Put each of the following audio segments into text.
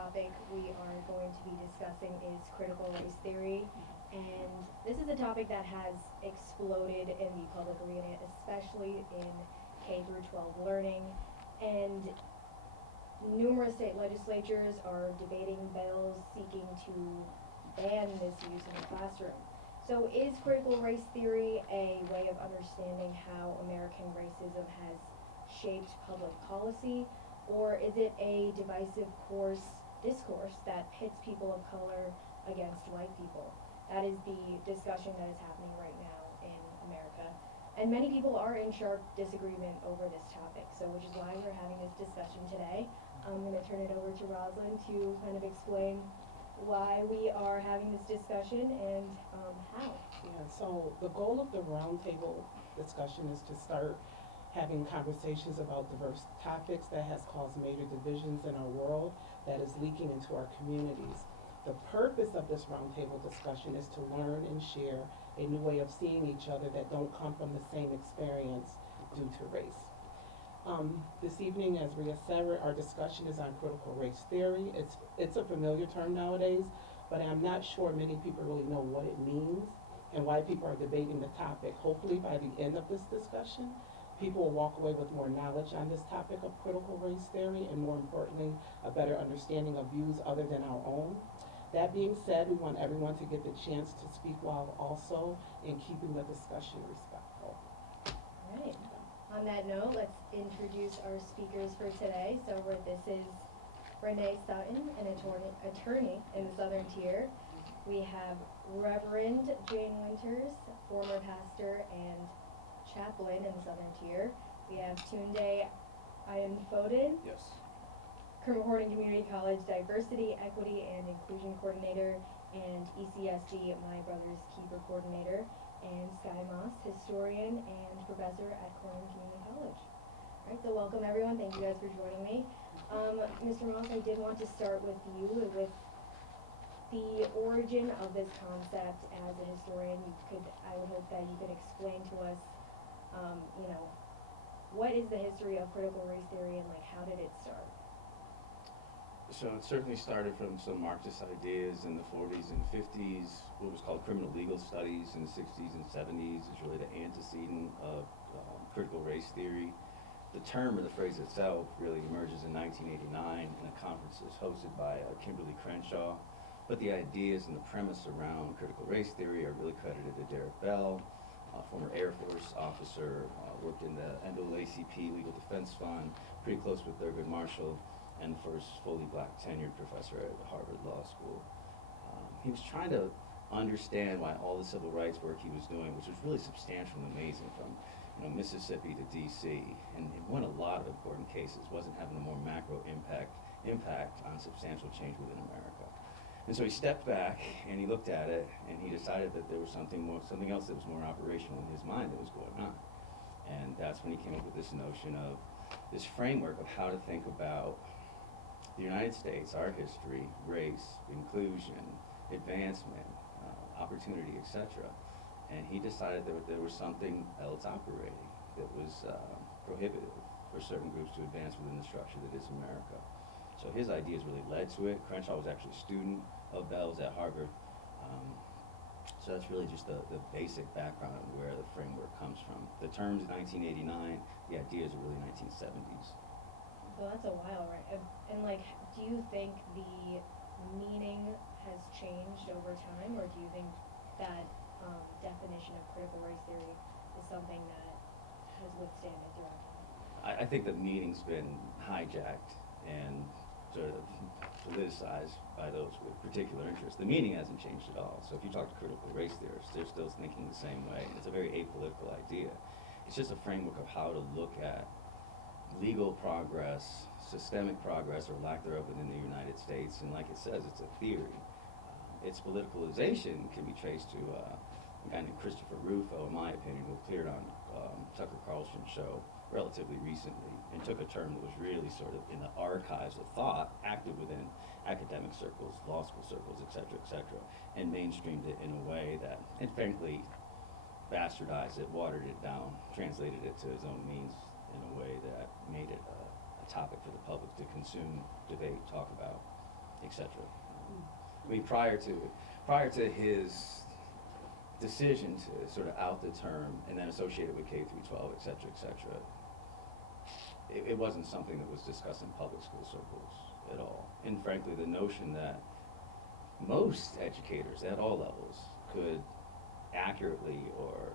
topic we are going to be discussing is critical race theory. And this is a topic that has exploded in the public arena, especially in K through 12 learning. And numerous state legislatures are debating bills seeking to ban this use in the classroom. So is critical race theory a way of understanding how American racism has shaped public policy, or is it a divisive discourse that pits people of color against white people? That is the discussion that is happening right now in America. And many people are in sharp disagreement over this topic, so which is why we're having this discussion today. I'm going to turn it over to Rosalind to kind of explain why we are having this discussion and how. Yeah, so the goal of the roundtable discussion is to start having conversations about diverse topics that has caused major divisions in our world that is leaking into our communities. The purpose of this roundtable discussion is to learn and share a new way of seeing each other that don't come from the same experience due to race. This evening, as Rhea said, our discussion is on critical race theory. It's a familiar term nowadays, but I'm not sure many people really know what it means and why people are debating the topic. Hopefully by the end of this discussion, people will walk away with more knowledge on this topic of critical race theory and, more importantly, a better understanding of views other than our own. That being said, we want everyone to get the chance to speak while also in keeping the discussion respectful. All right. On that note, let's introduce our speakers for today. So this is Renee Sutton, an attorney in the Southern Tier. We have Reverend Jane Winters, former pastor and chaplain in the Southern Tier. We have Tunde Ayanfoden, Yes. Cremorne Community College Diversity, Equity, and Inclusion Coordinator, and ECSD My Brother's Keeper Coordinator, and Sky Moss, historian and professor at Corning Community College. All right, so welcome everyone. Thank you guys for joining me. Mr. Moss, I did want to start with you with the origin of this concept. As a historian, I would hope that you could explain to us, what is the history of critical race theory and how did it start? So it certainly started from some Marxist ideas in the 40s and 50s, what was called criminal legal studies in the 60s and 70s is really the antecedent of critical race theory. The term or the phrase itself really emerges in 1989 in a conference that was hosted by Kimberly Crenshaw. But the ideas and the premise around critical race theory are really credited to Derek Bell, a former Air Force officer, worked in the NAACP Legal Defense Fund, pretty close with Thurgood Marshall, and first fully black tenured professor at Harvard Law School. He was trying to understand why all the civil rights work he was doing, which was really substantial and amazing, from Mississippi to DC, and it won a lot of important cases, wasn't having a more macro impact on substantial change within America. And so he stepped back and he looked at it and he decided that there was something else that was more operational in his mind that was going on. And that's when he came up with this notion of this framework of how to think about the United States, our history, race, inclusion, advancement, opportunity, etc. And he decided that there was something else operating that was prohibitive for certain groups to advance within the structure that is America. So his ideas really led to it. Crenshaw was actually a student of Bell's at Harvard. So that's really just the basic background of where the framework comes from. The term's 1989, the ideas are really 1970s. So that's a while, right? And do you think the meaning has changed over time, or do you think that definition of critical race theory is something that has withstanded throughout time? I think the meaning's been hijacked and sort of politicized by those with particular interests. The meaning hasn't changed at all. So if you talk to critical race theorists, they're still thinking the same way. It's a very apolitical idea. It's just a framework of how to look at legal progress, systemic progress, or lack thereof within the United States. And like it says, it's a theory. Its politicalization can be traced to a guy named Christopher Rufo, in my opinion, who appeared on Tucker Carlson's show relatively recently and took a term that was really sort of in the archives of thought, active within academic circles, law school circles, et cetera, and mainstreamed it in a way that, and frankly, bastardized it, watered it down, translated it to his own means in a way that made it a topic for the public to consume, debate, talk about. etc. I mean, prior to his decision to sort of out the term and then associate it with K through 12, et cetera, it wasn't something that was discussed in public school circles at all. And frankly, the notion that most educators at all levels could accurately or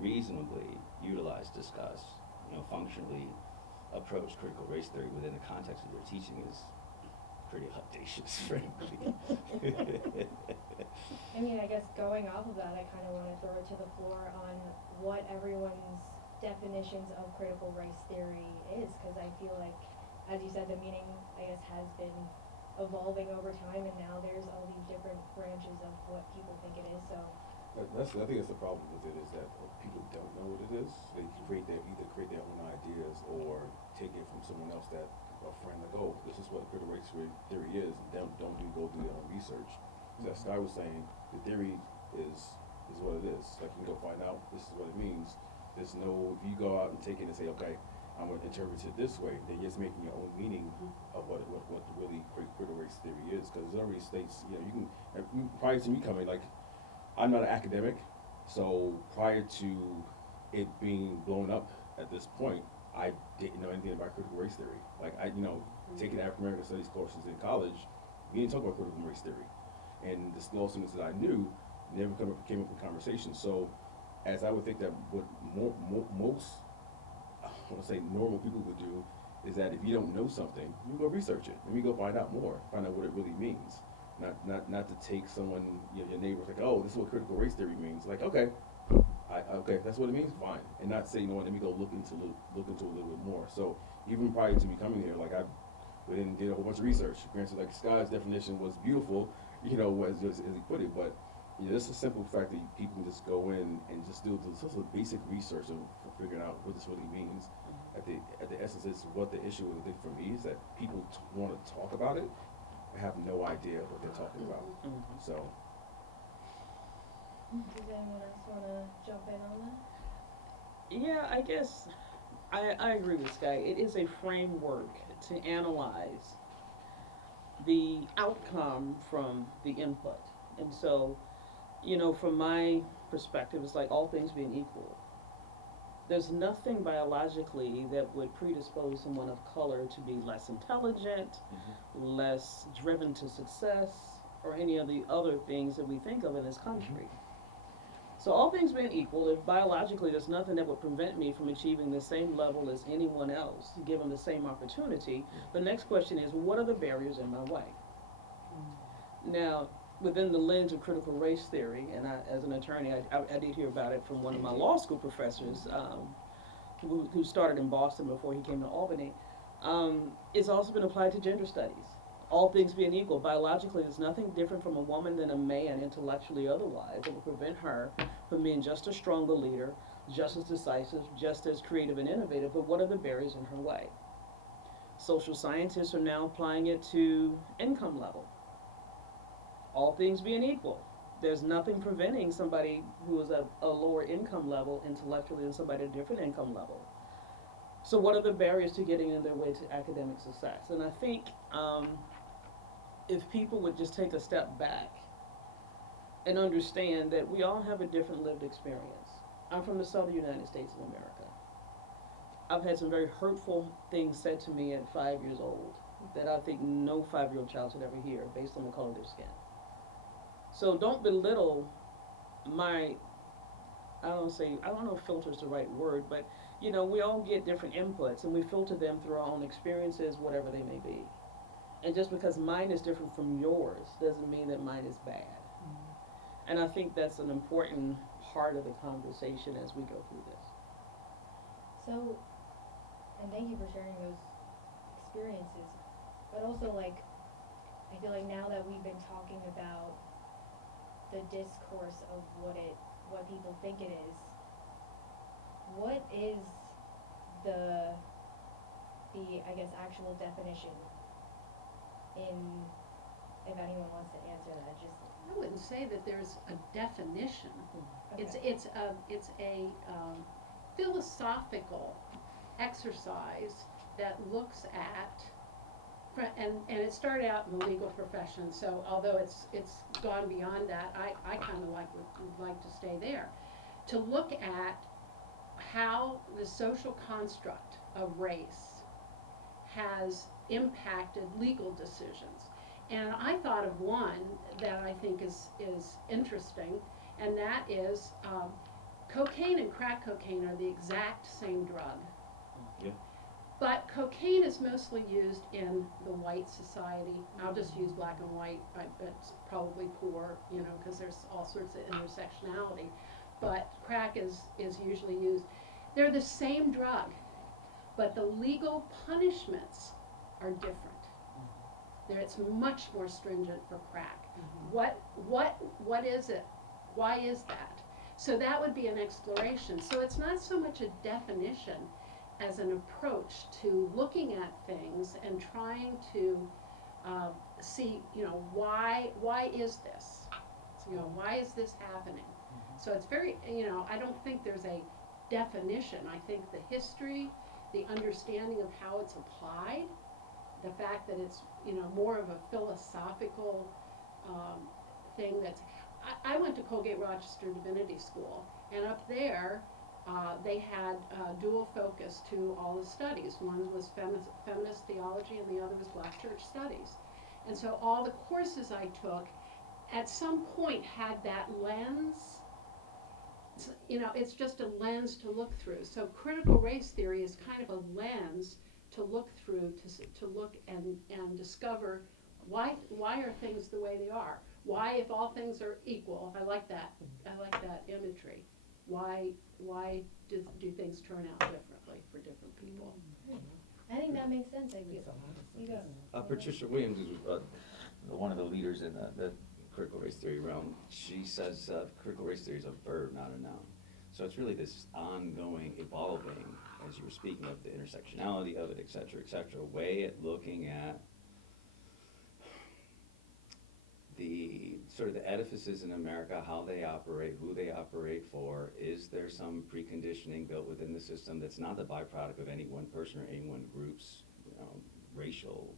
reasonably utilize, discuss, functionally approach critical race theory within the context of their teaching is pretty audacious, frankly. I mean, I guess going off of that, I kind of want to throw it to the floor on what everyone's definitions of critical race theory is, because I feel like, as you said, the meaning, I guess, has been evolving over time, and now there's all these different branches of what people think it is, so. I think that's the problem with it, is that people don't know what it is. They either create their own ideas or take it from someone else, that a friend, like, oh, this is what critical race theory is, and go do their own research. So as Sky was saying, the theory is what it is. Like, you can go find out, this is what it means. There's no, if you go out and take it and say, okay, I'm going to interpret it this way, then you're just making your own meaning of what really critical race theory is. Because it already states, you can, prior to me coming, like, I'm not an academic, so prior to it being blown up at this point, I didn't know anything about critical race theory. Like, taking African American studies courses in college, we didn't talk about critical race theory. And the small students that I knew never came up in conversation. So, as I would think that what most, I want to say normal people would do, is that if you don't know something, you go research it. And you go find out more, find out what it really means. Not to take someone, your neighbor's like, oh, this is what critical race theory means. Like, okay, okay, that's what it means, fine. And not say, let me go look into a little bit more. So even prior to me coming here, like, I went and did a whole bunch of research. Granted, like, Sky's definition was beautiful, as he put it, but it's a simple fact that people can just go in and just do the basic research of figuring out what this really means. At the essence, is what the issue is. I think for me is that people want to talk about it, have no idea what they're talking about. So. Does anyone else want to jump in on that? Yeah, I guess I agree with Sky. It is a framework to analyze the outcome from the input. And so, from my perspective, it's like all things being equal. There's nothing biologically that would predispose someone of color to be less intelligent, less driven to success, or any of the other things that we think of in this country. So all things being equal, if biologically there's nothing that would prevent me from achieving the same level as anyone else, given the same opportunity, the next question is, what are the barriers in my way? Now, within the lens of critical race theory, and I, as an attorney, I did hear about it from one of my law school professors who started in Boston before he came to Albany. It's also been applied to gender studies. All things being equal, biologically, there's nothing different from a woman than a man, intellectually otherwise, that will prevent her from being just a stronger leader, just as decisive, just as creative and innovative, but what are the barriers in her way? Social scientists are now applying it to income level. All things being equal, there's nothing preventing somebody who is at a lower income level intellectually than somebody at a different income level. So what are the barriers to getting in their way to academic success? And I think if people would just take a step back and understand that we all have a different lived experience. I'm from the southern United States of America. I've had some very hurtful things said to me at 5 years old that I think no 5-year-old child should ever hear based on the color of their skin. So don't belittle my, I don't know if filter is the right word, but we all get different inputs and we filter them through our own experiences, whatever they may be. And just because mine is different from yours doesn't mean that mine is bad. And I think that's an important part of the conversation as we go through this. So, and thank you for sharing those experiences, but also, like, I feel like now that we've been talking about the discourse of what people think it is, what is the I guess actual definition, if anyone wants to answer that? Just I wouldn't say that there's a definition. okay. It's a philosophical exercise that looks at and it started out in the legal profession, so although it's gone beyond that, I kind of would like to stay there, to look at how the social construct of race has impacted legal decisions. And I thought of one that I think is interesting, and that is cocaine and crack cocaine are the exact same drug. Yeah. But cocaine is mostly used in the white society. I'll just use black and white, it's probably poor, you know, because there's all sorts of intersectionality. But crack is usually used. They're the same drug, but the legal punishments are different. It's much more stringent for crack. What is it? Why is that? So that would be an exploration. So it's not so much a definition as an approach to looking at things and trying to see, you know, why is this? So, you know, why is this happening? So it's very, you know, I don't think there's a definition. I think the history, the understanding of how it's applied, the fact that it's, you know, more of a philosophical thing that's, I went to Colgate Rochester Divinity School, and up there they had dual focus to all the studies. One was feminist theology and the other was Black church studies. And so all the courses I took at some point had that lens. You know, it's just a lens to look through. So critical race theory is kind of a lens to look through, to look and discover why are things the way they are? Why, if all things are equal, I like that imagery. Why do things turn out differently for different people? I think that makes sense. You go. Patricia Williams is one of the leaders in the critical race theory realm. She says critical race theory is a verb, not a noun. So it's really this ongoing, evolving, as you were speaking of, the intersectionality of it, et cetera, way at looking at the sort of the edifices in America, how they operate, who they operate for. Is there some preconditioning built within the system that's not the byproduct of any one person or any one group's, you know, racial,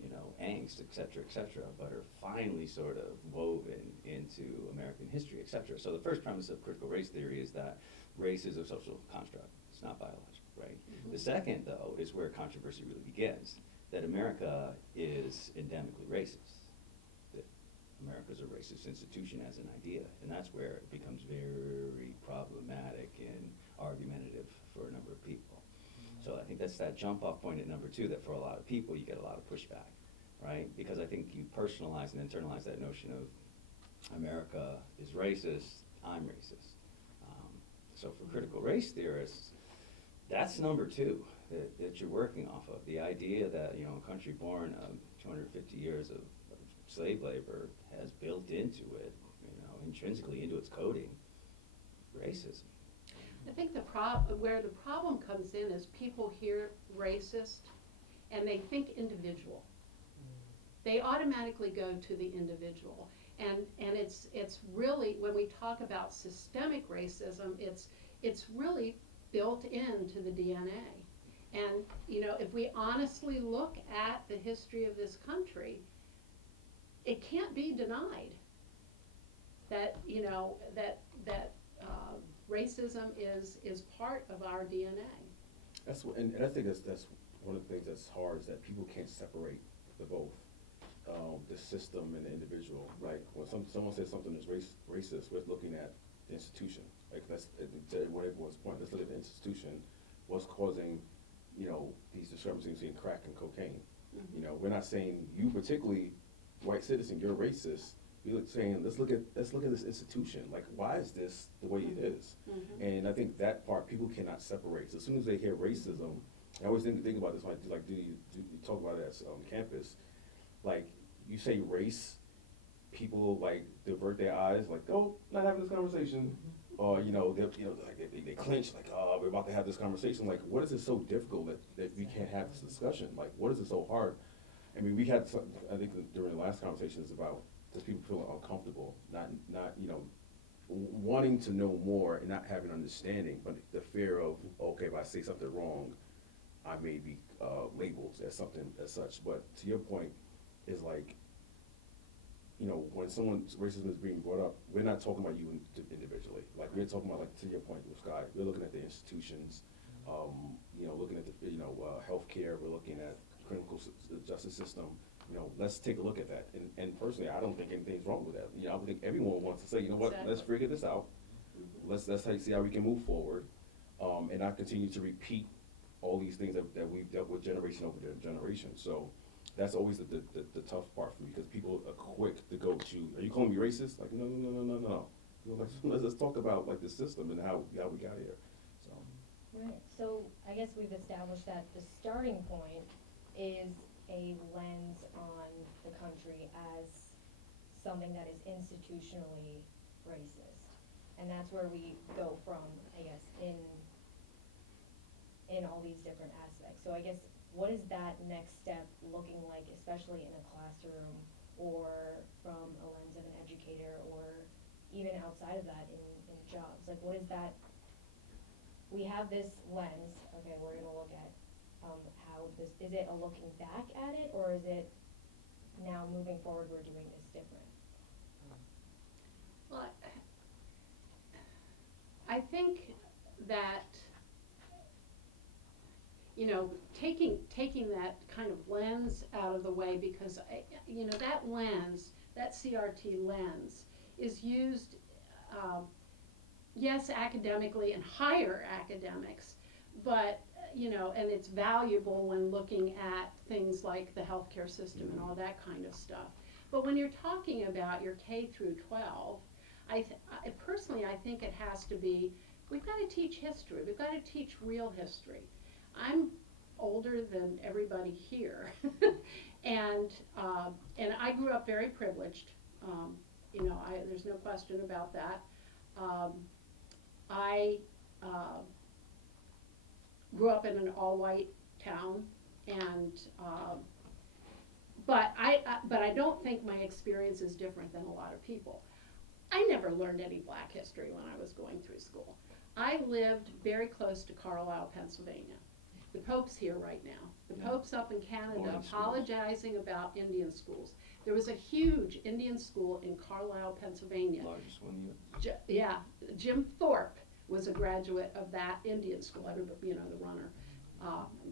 you know, angst, et cetera, but are finally sort of woven into American history, et cetera. So the first premise of critical race theory is that race is a social construct. It's not biological, right? Mm-hmm. The second, though, is where controversy really begins, that America is endemically racist. America's a racist institution as an idea, and that's where it becomes very problematic and argumentative for a number of people. So I think that's that jump-off point at number two, that for a lot of people you get a lot of pushback, right? Because I think you personalize and internalize that notion of America is racist, I'm racist. So for critical race theorists, that's number two that you're working off of. The idea that, you know, a country born of 250 years of slave labor has built into it, you know, intrinsically into its coding, racism. I think where the problem comes in is people hear racist and they think individual. They automatically go to the individual, and it's really, when we talk about systemic racism, it's really built into the DNA. And you know, if we honestly look at the history of this country, it can't be denied that, you know, that racism is part of our DNA. That's what, and I think that's one of the things that's hard, is that people can't separate the both, the system and the individual. Like when someone says something is racist, we're looking at the institution. Like that's to what everyone's point. Let's look at the institution. What's causing, you know, these discrepancies between crack and cocaine? Mm-hmm. You know, we're not saying you particularly, white citizen, you're racist. We're saying let's look at this institution. Like, why is this the way it is? Mm-hmm. And I think that part people cannot separate. So as soon as they hear racism, I always think about this. Like, do you talk about it on campus? Like, you say race, people like divert their eyes, like, oh, not having this conversation. Mm-hmm. Or you know, they clinch, like, oh, we're about to have this conversation. Like, what is it so difficult that we can't have this discussion? Like, what is it so hard? I mean, we had some, I think during the last conversations about just people feeling uncomfortable, not you know, wanting to know more and not having understanding, but the fear of, okay, if I say something wrong, I may be labeled as something as such. But to your point, is like, you know, when someone's racism is being brought up, we're not talking about you individually. Like, we're talking about, like, to your point with Sky, we're looking at the institutions, you know, looking at the, you know, healthcare, we're looking at criminal justice system. You know, let's take a look at that. And personally, I don't think anything's wrong with that. You know, I think everyone wants to say, you know what, let's figure this out. Let's see how we can move forward, and not continue to repeat all these things that we've dealt with generation over generation. So that's always the tough part for me, because people are quick to go to, are you calling me racist? Like, no. You know, like, let's talk about, like, the system and how we got here. So. Right, so I guess we've established that the starting point is a lens on the country as something that is institutionally racist. And that's where we go from, I guess, in all these different aspects. So I guess, what is that next step looking like, especially in a classroom, or from a lens of an educator, or even outside of that in jobs? Like, what is that? We have this lens, okay, we're gonna look at how this, is it a looking back at it, or is it now moving forward, we're doing this different? Well, I think that, you know, taking that kind of lens out of the way, because you know, that lens, that CRT lens, is used, yes, academically and higher academics, but you know, and it's valuable when looking at things like the healthcare system and all that kind of stuff. But when you're talking about your K through 12, I personally, I think it has to be, we've got to teach history. We've got to teach real history. I'm older than everybody here, and I grew up very privileged. You know, there's no question about that. I grew up in an all-white town, and but I don't think my experience is different than a lot of people. I never learned any Black history when I was going through school. I lived very close to Carlisle, Pennsylvania. The Pope's here right now. The Pope's up in Canada apologizing about Indian schools. There was a huge Indian school in Carlisle, Pennsylvania. Largest one yet. Yeah, Jim Thorpe was a graduate of that Indian school. Everybody, you know, the runner,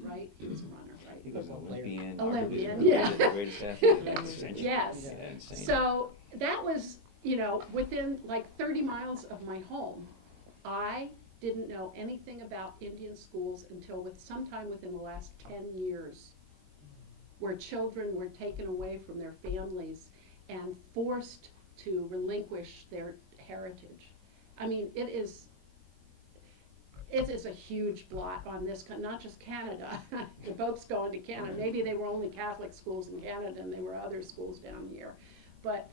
right? He was a runner, right? He was an Olympian. Olympian, arguably yeah. The greatest athlete of the century. Yes. Yeah, insane. So that was, you know, within like 30 miles of my home. I didn't know anything about Indian schools until sometime within the last 10 years, where children were taken away from their families and forced to relinquish their heritage. I mean, it is a huge blot on this, not just Canada. The Pope's going to Canada. Maybe they were only Catholic schools in Canada and there were other schools down here. But,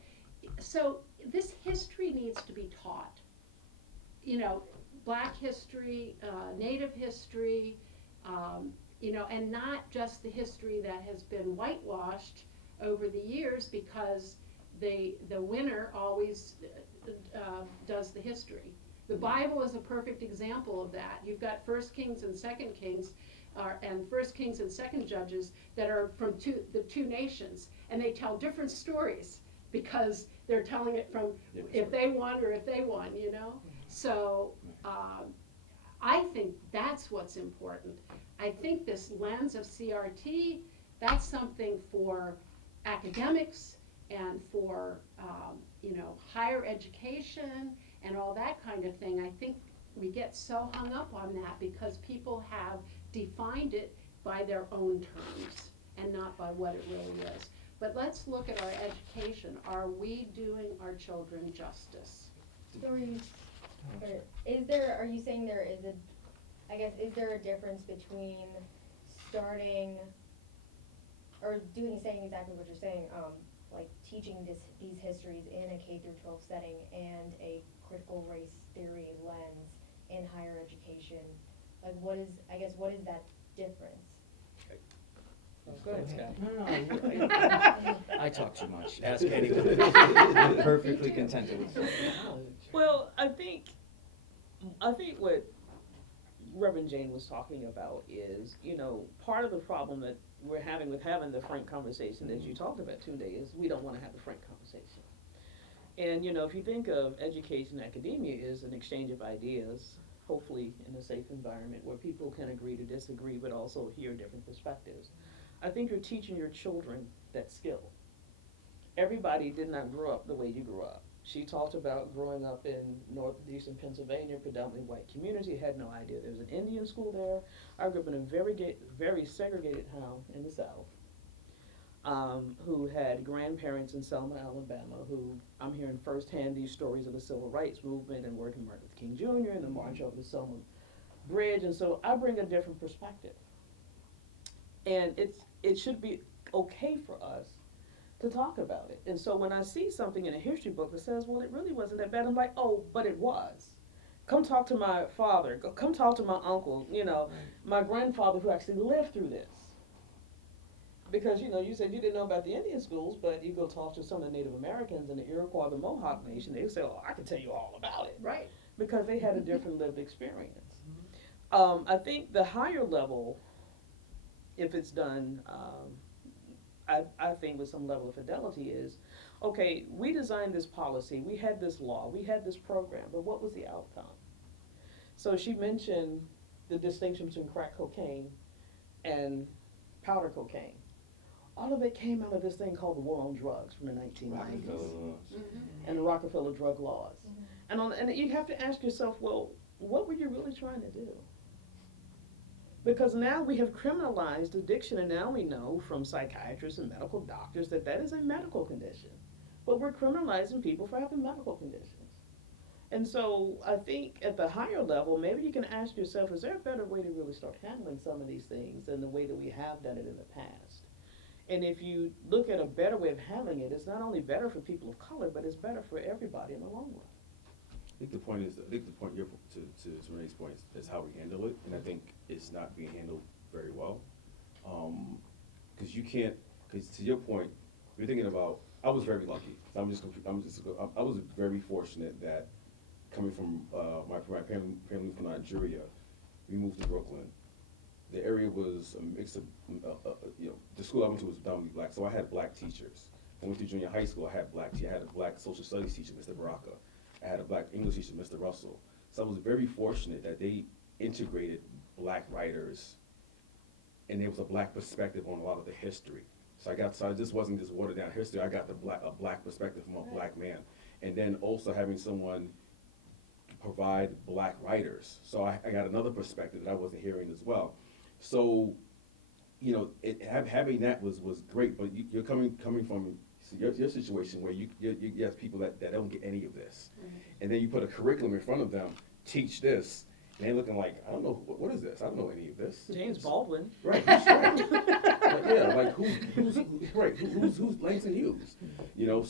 so this history needs to be taught. You know, Black history, Native history, you know, and not just the history that has been whitewashed over the years, because the winner always does the history. The Bible is a perfect example of that. You've got 1 Kings and 2 Kings, and 1 Kings and 2 Judges that are from the two nations, and they tell different stories because they're telling it from if they won or if they won, you know? So I think that's what's important. I think this lens of CRT, that's something for academics and for you know, higher education and all that kind of thing. I think we get so hung up on that because people have defined it by their own terms and not by what it really is. But let's look at our education. Are we doing our children justice? So are you saying there is is there a difference between starting, or saying exactly what you're saying, like teaching these histories in a K through 12 setting and a critical race theory lens in higher education? Like, what is that difference? Go ahead, Scott. No, I talk too much. Ask anyone. I'm perfectly contented with it. Well, I think what Reverend Jane was talking about is, part of the problem that we're having with having the frank conversation that you talked about today is we don't want to have the frank conversation. And, if you think of education, academia is an exchange of ideas, hopefully in a safe environment where people can agree to disagree but also hear different perspectives. I think you're teaching your children that skill. Everybody did not grow up the way you grew up. She talked about growing up in northeastern Pennsylvania, predominantly white community, had no idea there was an Indian school there. I grew up in a very segregated town in the South, who had grandparents in Selma, Alabama, who I'm hearing firsthand these stories of the civil rights movement and working Martin Luther King Jr. and the march over the Selma Bridge, and so I bring a different perspective. And it should be okay for us to talk about it. And so when I see something in a history book that says, well, it really wasn't that bad, I'm like, oh, but it was. Come talk to my father, come talk to my uncle, my grandfather who actually lived through this. Because, you said you didn't know about the Indian schools, but you go talk to some of the Native Americans and the Iroquois, the Mohawk Nation, they say, oh, I can tell you all about it. Right. Because they had a different lived experience. I think the higher level, if it's done, I think with some level of fidelity is, okay, we designed this policy, we had this law, we had this program, but what was the outcome? So she mentioned the distinction between crack cocaine and powder cocaine. All of it came out of this thing called the War on Drugs from the 1990s and the Rockefeller drug laws. And you have to ask yourself, well, what were you really trying to do? Because now we have criminalized addiction, and now we know from psychiatrists and medical doctors that is a medical condition. But we're criminalizing people for having medical conditions. And so I think at the higher level, maybe you can ask yourself, is there a better way to really start handling some of these things than the way that we have done it in the past? And if you look at a better way of handling it, it's not only better for people of color, but it's better for everybody in the long run. I think the point here, to Renee's point, is how we handle it, and I think it's not being handled very well. Because to your point, you're thinking about, I was very lucky. I was very fortunate that coming from, my family from Nigeria, we moved to Brooklyn. The area was a mix of, the school I went to was predominantly black, so I had black teachers. I went to junior high school, I had a black social studies teacher, Mr. Baraka. I had a black English teacher, Mr. Russell. So I was very fortunate that they integrated black writers, and there was a black perspective on a lot of the history. So I just wasn't just watered down history. I got a black perspective from a black man, and then also having someone provide black writers. So I got another perspective that I wasn't hearing as well. So, having that was great. But you're coming from your situation where you have people that don't get any of this, and then you put a curriculum in front of them, teach this, and they're looking like, I don't know, what is this? I don't know any of this. James Baldwin. Right. Yeah, like who's Langston Hughes?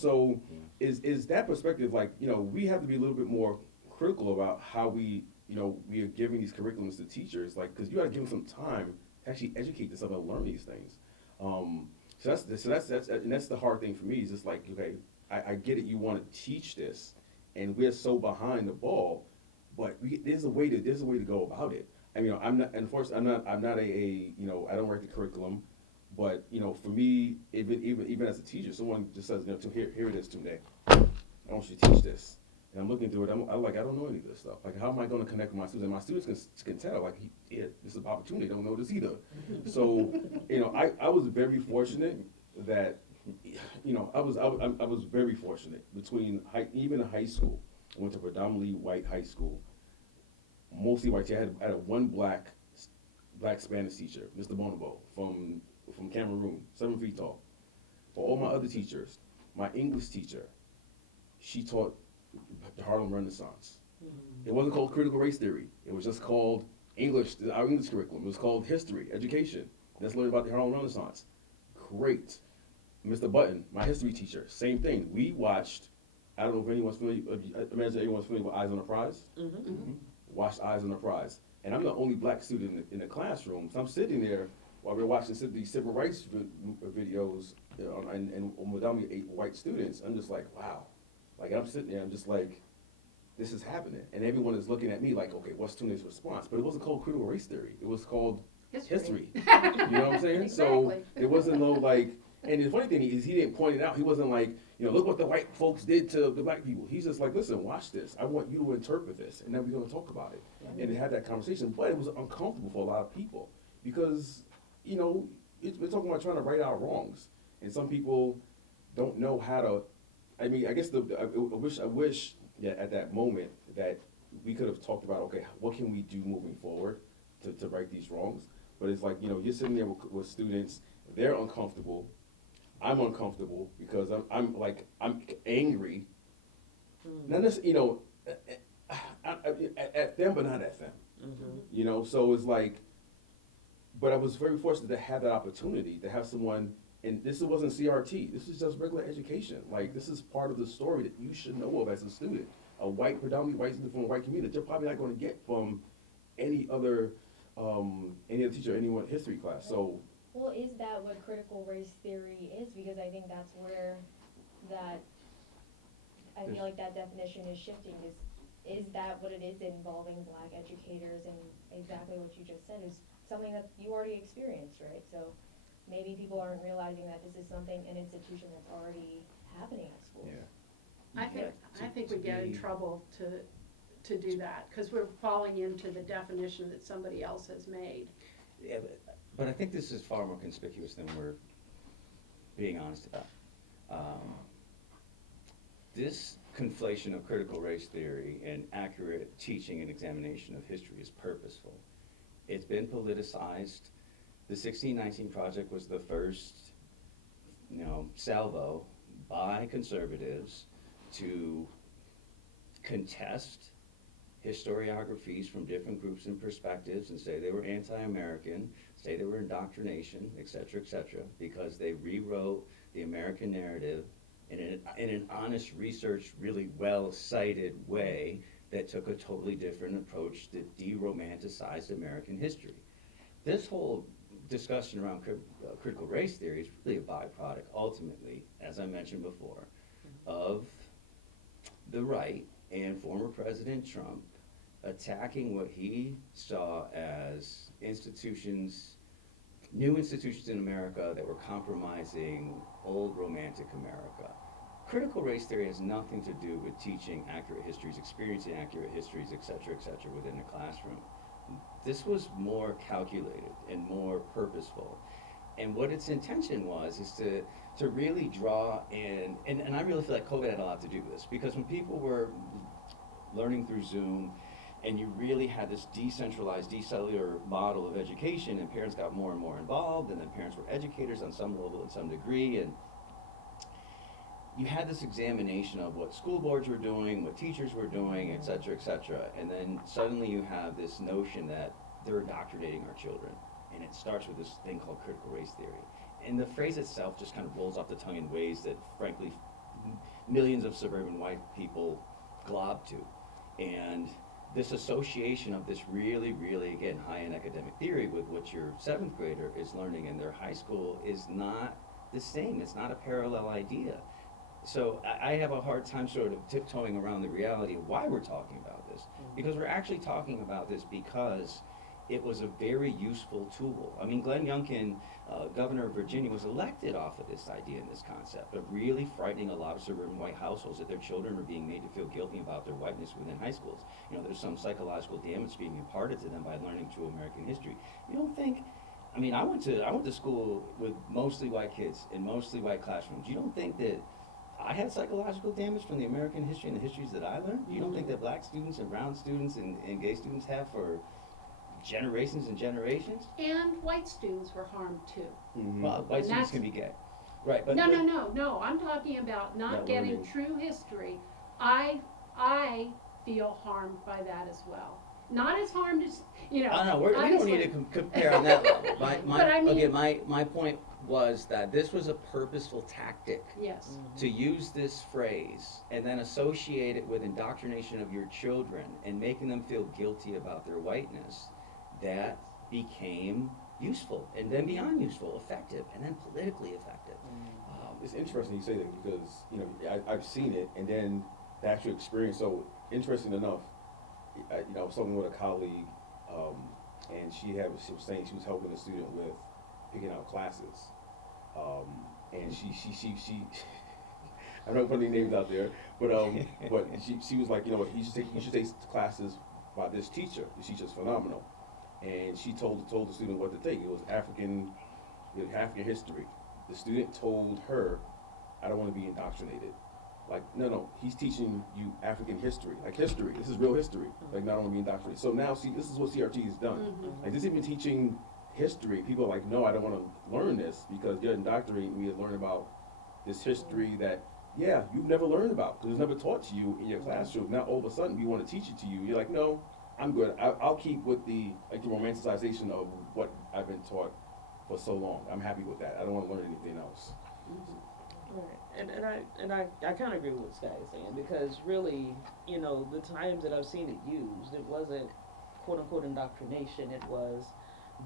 So is that perspective, like, we have to be a little bit more critical about how we are giving these curriculums to teachers, like, because you got to give them some time to actually educate themselves and learn these things. So that's the hard thing for me, is just like, okay, I get it, you want to teach this, and we're so behind the ball, but there's a way to go about it. I mean, I'm not a I don't write the curriculum, but for me, even as a teacher, someone just says, here it is today. I want you to teach this. And I'm looking through it, I'm like, I don't know any of this stuff. Like, how am I going to connect with my students? And my students can tell, like, this is an opportunity, they don't know this either. So, I was very fortunate that, I was very fortunate between even high school. I went to predominantly white high school, mostly white. I had one black Spanish teacher, Mr. Bonobo, from Cameroon, 7 feet tall. For all my other teachers, my English teacher, she taught the Harlem Renaissance. It wasn't called critical race theory. It was just called English, our English curriculum. It was called history, education. Let's learn about the Harlem Renaissance. Great. Mr. Button, my history teacher, same thing. We watched, I don't know if anyone's familiar, imagine everyone's familiar with Eyes on the Prize. Watched Eyes on the Prize. And I'm the only black student in the classroom, so I'm sitting there while we're watching these civil rights videos, and predominantly 8 white students. I'm just like, wow. Like, I'm sitting there, I'm just like, this is happening, and everyone is looking at me like, okay, what's Tune's response? But it wasn't called critical race theory. It was called history. You know what I'm saying? So Exactly. there wasn't no like, and the funny thing is he didn't point it out. He wasn't like, look what the white folks did to the black people. He's just like, listen, watch this. I want you to interpret this, and then we're gonna talk about it. And they had that conversation, but it was uncomfortable for a lot of people because, we're talking about trying to right our wrongs, and some people don't know how to. I mean, I guess I wish that at that moment that we could have talked about, okay, what can we do moving forward to right these wrongs? But it's like, you're sitting there with students, they're uncomfortable, I'm uncomfortable because I'm angry, not necessarily, at them, but not at them. So it's like, but I was very fortunate to have that opportunity to have someone, and this wasn't CRT, this is just regular education. Like, this is part of the story that you should know of as a student. Predominantly white student from a white community that you're probably not gonna get from any other teacher, anyone history class, so. Well, is that what critical race theory is? Because I think that's where I feel like that definition is shifting. Is that what it is involving black educators, and exactly what you just said is something that you already experienced, right? So maybe people aren't realizing that this is something, an institution that's already happening at schools. Yeah. I think we get in trouble to do that, because we're falling into the definition that somebody else has made. Yeah, but I think this is far more conspicuous than we're being honest about. This conflation of critical race theory and accurate teaching and examination of history is purposeful. It's been politicized. The 1619 Project was the first, salvo by conservatives to contest historiographies from different groups and perspectives and say they were anti-American, say they were indoctrination, et cetera, because they rewrote the American narrative in an honest, research, really well-cited way that took a totally different approach that de-romanticized American history. This whole discussion around critical race theory is really a byproduct, ultimately, as I mentioned before, of the right and former President Trump attacking what he saw as new institutions in America that were compromising old romantic America. Critical race theory has nothing to do with teaching accurate histories, experiencing accurate histories, et cetera, within a classroom. This was more calculated and more purposeful. And what its intention is to really draw in, and I really feel like COVID had a lot to do with this, because when people were learning through Zoom, and you really had this decentralized, decellular model of education, and parents got more and more involved, and then parents were educators on some level and some degree, and you had this examination of what school boards were doing, what teachers were doing, et cetera, and then suddenly you have this notion that they're indoctrinating our children, and it starts with this thing called critical race theory. And the phrase itself just kind of rolls off the tongue in ways that, frankly, millions of suburban white people glob to. And this association of this really, really, again, high-end academic theory with what your 7th grader is learning in their high school is not the same. It's not a parallel idea. So I have a hard time sort of tiptoeing around the reality of why we're talking about this. Because we're actually talking about this because it was a very useful tool. I mean, Glenn Youngkin, governor of Virginia, was elected off of this idea and this concept of really frightening a lot of suburban white households that their children are being made to feel guilty about their whiteness within high schools. There's some psychological damage being imparted to them by learning true American history. You don't think, I mean, I went to school with mostly white kids in mostly white classrooms. You don't think that I had psychological damage from the American history and the histories that I learned? You don't think that black students and brown students and gay students have for generations and generations? And white students were harmed too. Mm-hmm. Well, white students can be gay. Right, but No, I'm talking about not getting learning. true history. I feel harmed by that as well. Not as harmed as, I don't know, we don't obviously. need to compare on that level. But I mean- My point was that this was a purposeful tactic Yes. to use this phrase and then associate it with indoctrination of your children and making them feel guilty about their whiteness. That became useful, and then beyond useful, effective, and then politically effective. It's interesting you say that because, I've seen it, and then the actual experience. So interesting enough, I was talking with a colleague, and she was saying she was helping a student with picking out classes, and she I'm not putting any names out there, but she was like, you should take classes by this teacher. This teacher's phenomenal, and she told the student what to take. It was African history. The student told her, I don't want to be indoctrinated. Like, no, he's teaching you African history, like history. This is real history. Like, not only being indoctrinated. So now, see, this is what CRT has done. Mhm. Like, this even teaching history. People are like, no, I don't want to learn this because you're indoctrinating me to learn about this history that, yeah, you've never learned about because it's never taught to you in your classroom. Now, all of a sudden, we want to teach it to you. You're like, no, I'm good. I'll keep with the romanticization of what I've been taught for so long. I'm happy with that. I don't want to learn anything else. Right, and I kind of agree with what Sky is saying, because really, the times that I've seen it used, it wasn't quote unquote indoctrination. It was,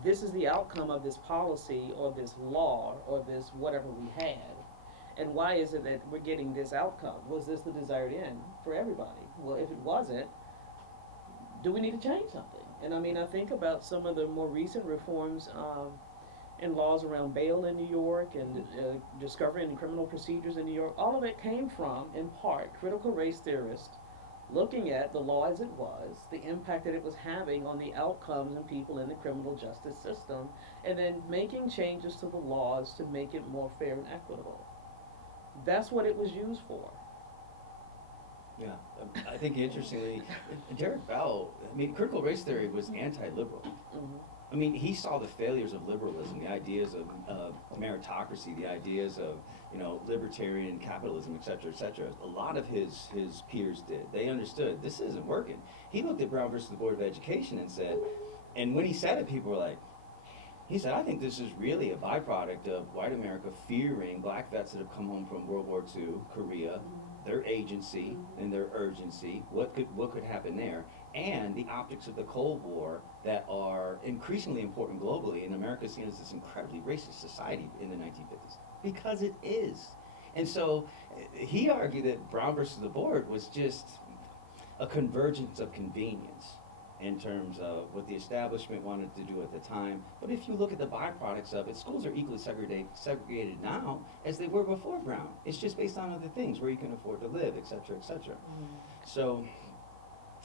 this is the outcome of this policy or this law or this whatever we had, and why is it that we're getting this outcome? Was this the desired end for everybody? Well, if it wasn't, do we need to change something? And I mean, I think about some of the more recent reforms and laws around bail in New York and discovery and criminal procedures in New York. All of it came from, in part, critical race theorists looking at the law as it was, the impact that it was having on the outcomes and people in the criminal justice system, and then making changes to the laws to make it more fair and equitable. That's what it was used for. Yeah, I think interestingly, Derek Bell, I mean, critical race theory was anti-liberal. Mm-hmm. I mean, he saw the failures of liberalism, the ideas of meritocracy, the ideas of, libertarian capitalism, et cetera, et cetera. A lot of his peers did. They understood this isn't working. He looked at Brown versus the Board of Education and said, and when he said it, people were like, he said, I think this is really a byproduct of white America fearing black vets that have come home from World War II, Korea, their agency and their urgency, what could happen there, and the optics of the Cold War that are increasingly important globally, and America is seen as this incredibly racist society in the 1950s, because it is. And so he argued that Brown versus the Board was just a convergence of convenience in terms of what the establishment wanted to do at the time. But if you look at the byproducts of it, schools are equally segregated now as they were before Brown. It's just based on other things, where you can afford to live, et cetera, et cetera. So,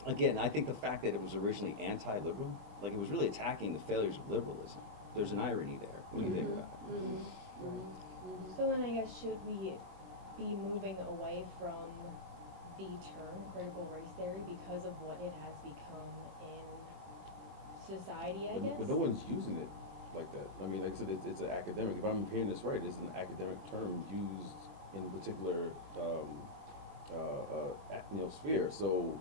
again, I think the fact that it was originally anti-liberal, like it was really attacking the failures of liberalism. There's an irony there when you think about it. So then I guess, should we be moving away from the term critical race theory because of what it has become in society, I guess? But no one's using it like that. I mean, like I said, it's an academic. If I'm hearing this right, it's an academic term used in a particular sphere. So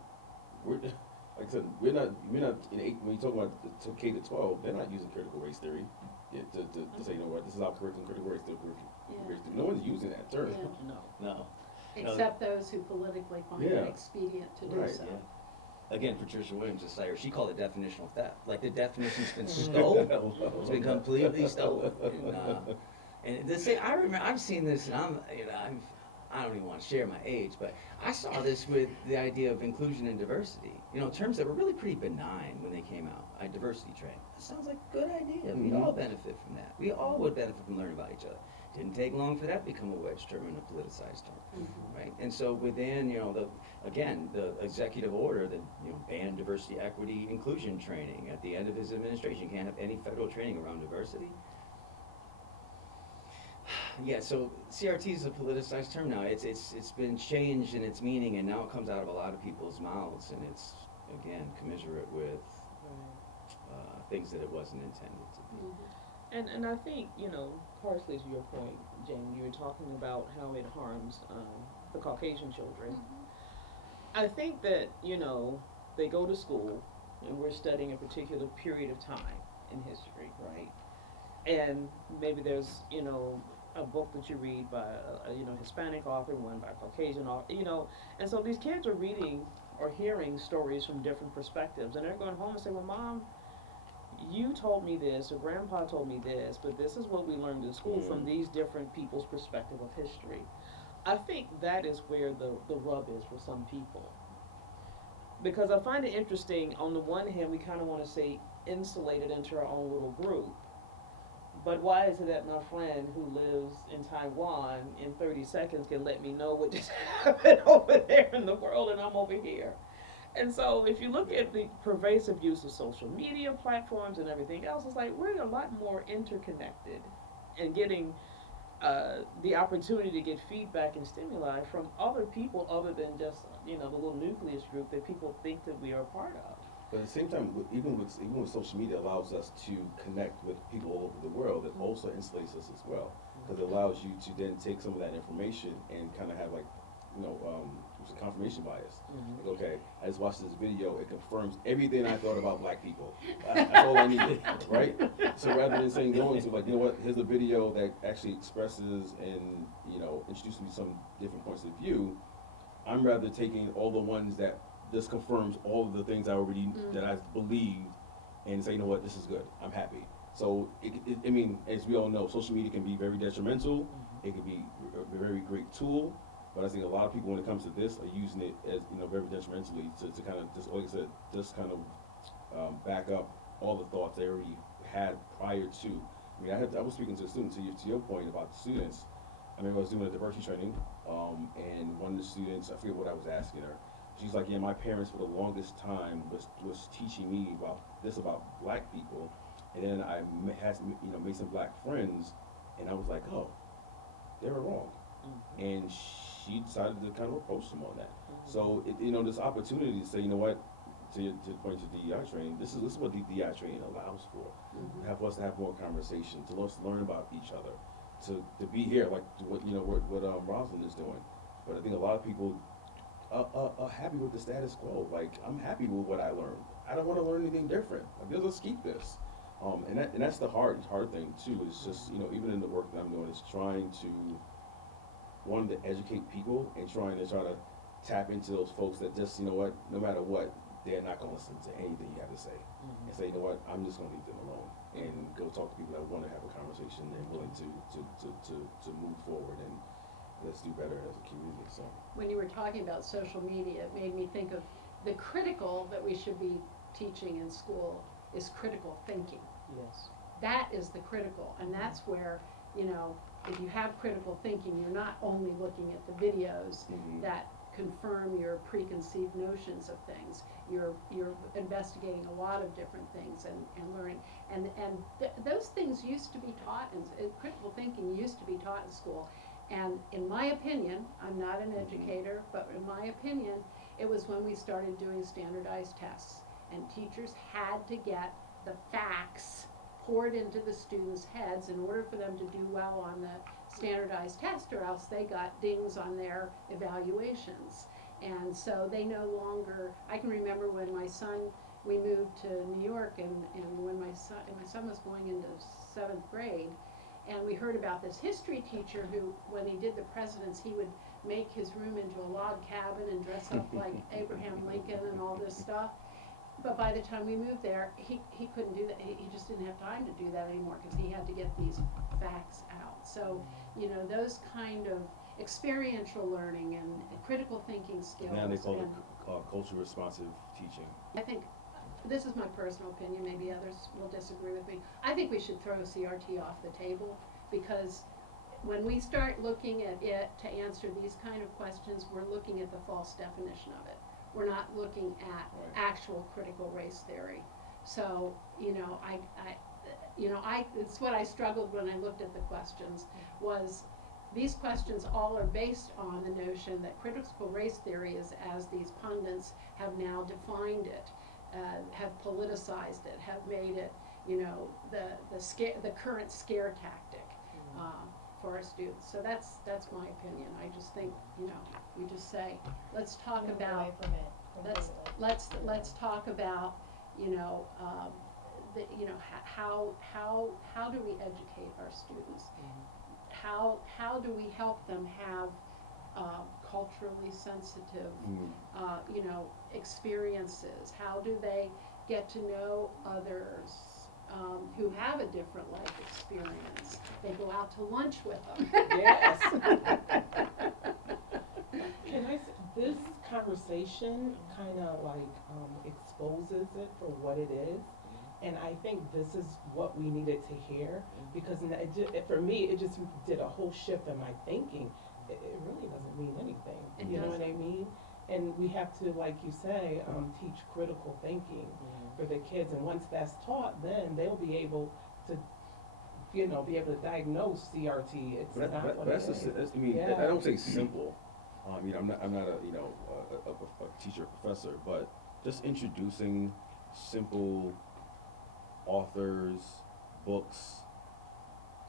we're, like I said, we're not in when you talk about K to 12, they're not using critical race theory to say, this is our curriculum, critical race theory. No one's using that term. Yeah. No. Except those who politically find it expedient to do so. Yeah. Again, Patricia Williams, the Slayer, she called it definitional theft. Like the definition's been stolen. It's been completely stolen. And I remember, I've seen this, and I don't even want to share my age, but I saw this with the idea of inclusion and diversity. Terms that were really pretty benign when they came out. Diversity training. That sounds like a good idea. We all benefit from that. We all would benefit from learning about each other. Didn't take long for that to become a wedge term and a politicized term, right? And so within, the executive order that, banned diversity, equity, inclusion training at the end of his administration. You can't have any federal training around diversity. Yeah, so CRT is a politicized term now. It's been changed in its meaning, and now it comes out of a lot of people's mouths, and it's, again, commiserate with things that it wasn't intended to be. And I think, partially to your point, Jane, you were talking about how it harms the Caucasian children. I think that, they go to school and we're studying a particular period of time in history, right? And maybe there's, a book that you read by a Hispanic author, one by a Caucasian author, and so these kids are reading or hearing stories from different perspectives, and they're going home and say, well, Mom, you told me this, or Grandpa told me this, but this is what we learned in school from these different people's perspective of history. I think that is where the rub is for some people. Because I find it interesting, on the one hand, we kind of want to say insulated into our own little group. But why is it that my friend who lives in Taiwan in 30 seconds can let me know what just happened over there in the world and I'm over here? And so if you look at the pervasive use of social media platforms and everything else, it's like we're a lot more interconnected and getting the opportunity to get feedback and stimuli from other people other than just, the little nucleus group that people think that we are a part of. But at the same time, even with social media allows us to connect with people all over the world, it also insulates us as well. Because it allows you to then take some of that information and kind of have like, it's a confirmation bias. Like, okay, I just watched this video, it confirms everything I thought about black people. That's all I needed, right? So rather than saying, going to like, you know what, here's a video that actually expresses and, introduces me to some different points of view, I'm rather taking all the ones that just confirms all of the things I already, that I believed, and say, you know what, this is good, I'm happy. So, I mean, as we all know, social media can be very detrimental, it can be a very great tool, but I think a lot of people, when it comes to this, are using it as, very detrimentally to kind of, just like I said, just kind of back up all the thoughts they already had prior to. I mean, I was speaking to a student, to your point about the students. I remember I was doing a diversity training, and one of the students, I forget what I was asking her, she's like, yeah, my parents for the longest time was teaching me about black people, and then I made some black friends, and I was like, oh, they were wrong. And she decided to kind of approach them on that. So, this opportunity to say, you know what, to point to DEI training, this is what DEI training allows for. Have us to have more conversation, to let us learn about each other, to be here, like what Rosalind is doing. But I think a lot of people are happy with the status quo. Like, I'm happy with what I learned. I don't want to learn anything different. Like, let's keep this. And that's the hard thing too. Is just even in the work that I'm doing, is trying to to educate people and trying to tap into those folks that just no matter what, they're not gonna listen to anything you have to say, and say, you know what, I'm just gonna leave them alone and go talk to people that want to have a conversation and willing to move forward and let's do better as a community. So When you were talking about social media, it made me think of the critical that we should be teaching in school is critical thinking. Yes. That is the critical, and that's where, if you have critical thinking, you're not only looking at the videos that confirm your preconceived notions of things. You're investigating a lot of different things and learning. And those things used to be taught, critical thinking used to be taught in school. And in my opinion, I'm not an educator, but in my opinion, it was when we started doing standardized tests. And teachers had to get the facts poured into the students' heads in order for them to do well on the standardized test, or else they got dings on their evaluations. And so they no longer, I can remember when we moved to New York, and when my son was going into 7th grade, and we heard about this history teacher who, when he did the presidents, he would make his room into a log cabin and dress up like Abraham Lincoln and all this stuff. But by the time we moved there, he couldn't do that. He just didn't have time to do that anymore because he had to get these facts out. So, those kind of experiential learning and critical thinking skills. now they call it culturally responsive teaching. I think, this is my personal opinion, maybe others will disagree with me. I think we should throw CRT off the table, because when we start looking at it to answer these kind of questions, we're looking at the false definition of it. We're not looking at actual critical race theory. So, it's what I struggled when I looked at the questions, was these questions all are based on the notion that critical race theory is, as these pundits have now defined it, have politicized it, have made it, the current scare tactic for our students. So that's my opinion. I just think, we just say, let's talk Move about, away from it completely. let's talk about, how do we educate our students? How do we help them have culturally sensitive, experiences? How do they get to know others who have a different life experience? They go out to lunch with them. Yes. conversation kind of like exposes it for what it is. And I think this is what we needed to hear, because for me, it just did a whole shift in my thinking. It really doesn't mean anything. It You know what I doesn't. mean? And we have to, like you say, teach critical thinking for the kids. And once that's taught, then they'll be able to, be able to diagnose CRT. It's But, not but what that's it just, is. that's, I mean, Yeah. I don't say simple. I'm not a, a teacher, professor, but just introducing simple authors, books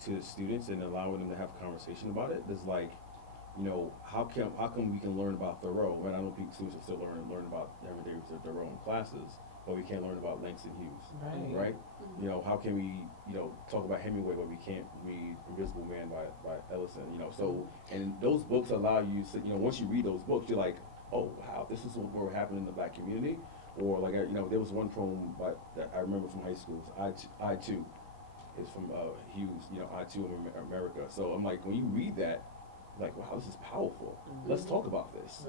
to the students and allowing them to have a conversation about it is like, how come we can learn about Thoreau, and I don't think students are still learn about everyday Thoreau in classes, but we can't learn about Langston Hughes, right? How can we, talk about Hemingway, but we can't read Invisible Man by Ellison, so, and those books allow you to, once you read those books, you're like, oh, wow, this is what happened in the Black community, or like, there was one poem that I remember from high school, I Too, is from Hughes, I Too Am America, so I'm like, when you read that, like, wow, this is powerful. Let's talk about this.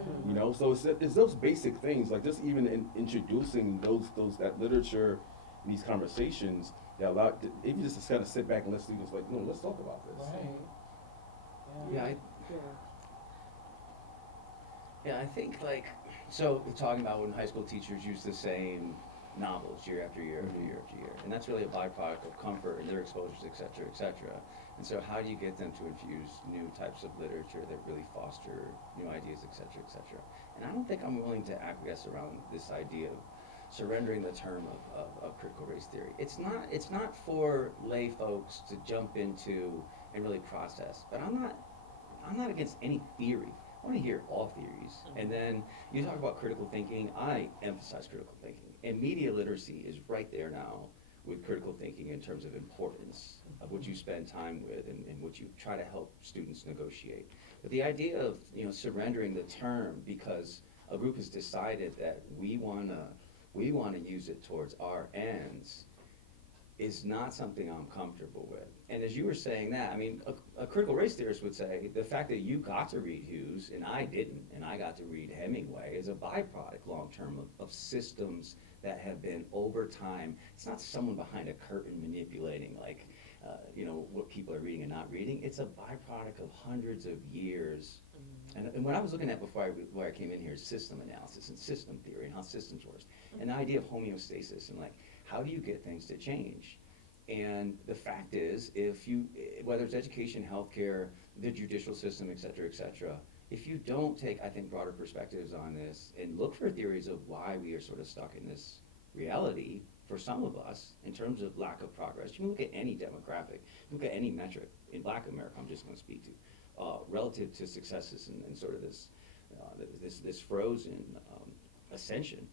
So it's those basic things, like just even introducing that literature, these conversations that allow, if you just kind of sit back and let students like, no, let's talk about this. Right. Yeah, I think like, so we're talking about when high school teachers use the same novels year after year after year after year, and that's really a byproduct of comfort and their exposures, et cetera, et cetera. And so how do you get them to infuse new types of literature that really foster new ideas, et cetera, et cetera? And I don't think I'm willing to acquiesce around this idea of surrendering the term of critical race theory. It's not for lay folks to jump into and really process, but I'm not against any theory. I want to hear all theories. And then you talk about critical thinking, I emphasize critical thinking. And media literacy is right there now with critical thinking in terms of importance of what you spend time with and what you try to help students negotiate. But the idea of surrendering the term because a group has decided that we wanna use it towards our ends is not something I'm comfortable with. And as you were saying that, I mean, a critical race theorist would say the fact that you got to read Hughes and I didn't, and I got to read Hemingway is a byproduct long-term of systems that have been over time. It's not someone behind a curtain manipulating like, what people are reading and not reading. It's a byproduct of hundreds of years. And what I was looking at before I came in here is system analysis and system theory and how systems work. And the idea of homeostasis and like, how do you get things to change? And the fact is, whether it's education, healthcare, the judicial system, et cetera, if you don't take, I think, broader perspectives on this and look for theories of why we are sort of stuck in this reality for some of us in terms of lack of progress. You can look at any demographic, look at any metric in Black America, I'm just gonna speak to, relative to successes and sort of this frozen ascension.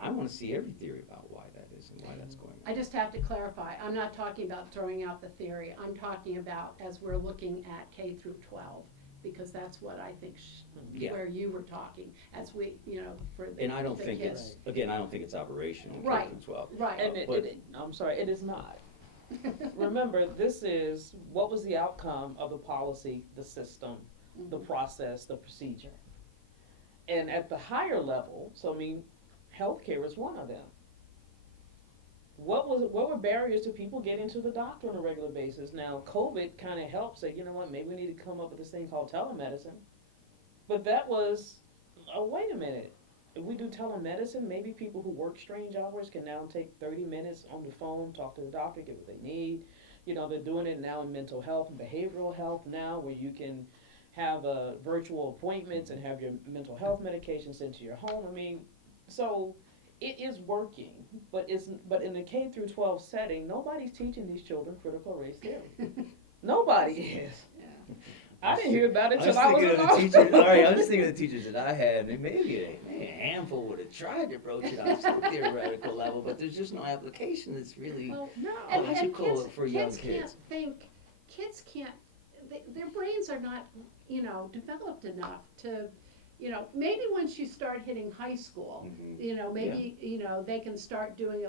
I want to see every theory about why that is and why that's going on. I just have to clarify, I'm not talking about throwing out the theory, I'm talking about as we're looking at K through 12, because that's what I think where you were talking, as we, for the kids. And I don't think I don't think it's operational, Right. K through 12. Right. And I'm sorry, it is not. Remember, this is, what was the outcome of the policy, the system, the process, the procedure? And at the higher level, so I mean, healthcare is one of them. What were barriers to people getting to the doctor on a regular basis? Now, COVID kind of helped say, you know what, maybe we need to come up with this thing called telemedicine. But that was, wait a minute. If we do telemedicine, maybe people who work strange hours can now take 30 minutes on the phone, talk to the doctor, get what they need. They're doing it now in mental health and behavioral health now, where you can have virtual appointments and have your mental health medication sent to your home. I mean, so it is working, but in the K through 12 setting, nobody's teaching these children critical race theory. Nobody is. Yeah. I didn't hear about it I till was I was thinking of the alone. teachers. All right, I was thinking of the teachers that I had, and maybe a handful would have tried to broach it on some theoretical level, but there's just no application that's really Well, No. logical for young kids. Kids can't, their brains are not, developed enough to, maybe once you start hitting high school, Mhm. maybe, they can start doing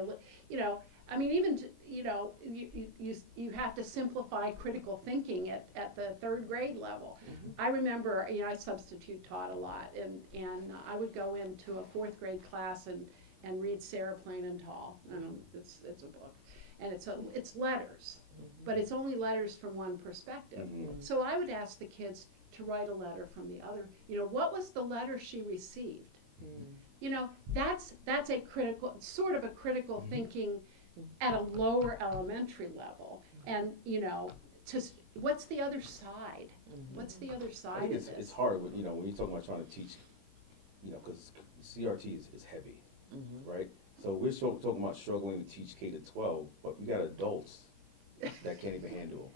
I mean, even to, you have to simplify critical thinking at the third grade level. I remember, I substitute taught a lot, and I would go into a fourth grade class and read Sarah Plain and Tall. It's a book, and it's letters, but it's only letters from one perspective. So I would ask the kids to write a letter from the other. What was the letter she received? That's a critical, sort of a critical thinking at a lower elementary level, and what's the other side? What's the other I side think of it's this? hard when when you're talking about trying to teach, because CRT is heavy, right? So we're talking about struggling to teach K to 12, but we got adults that can't even handle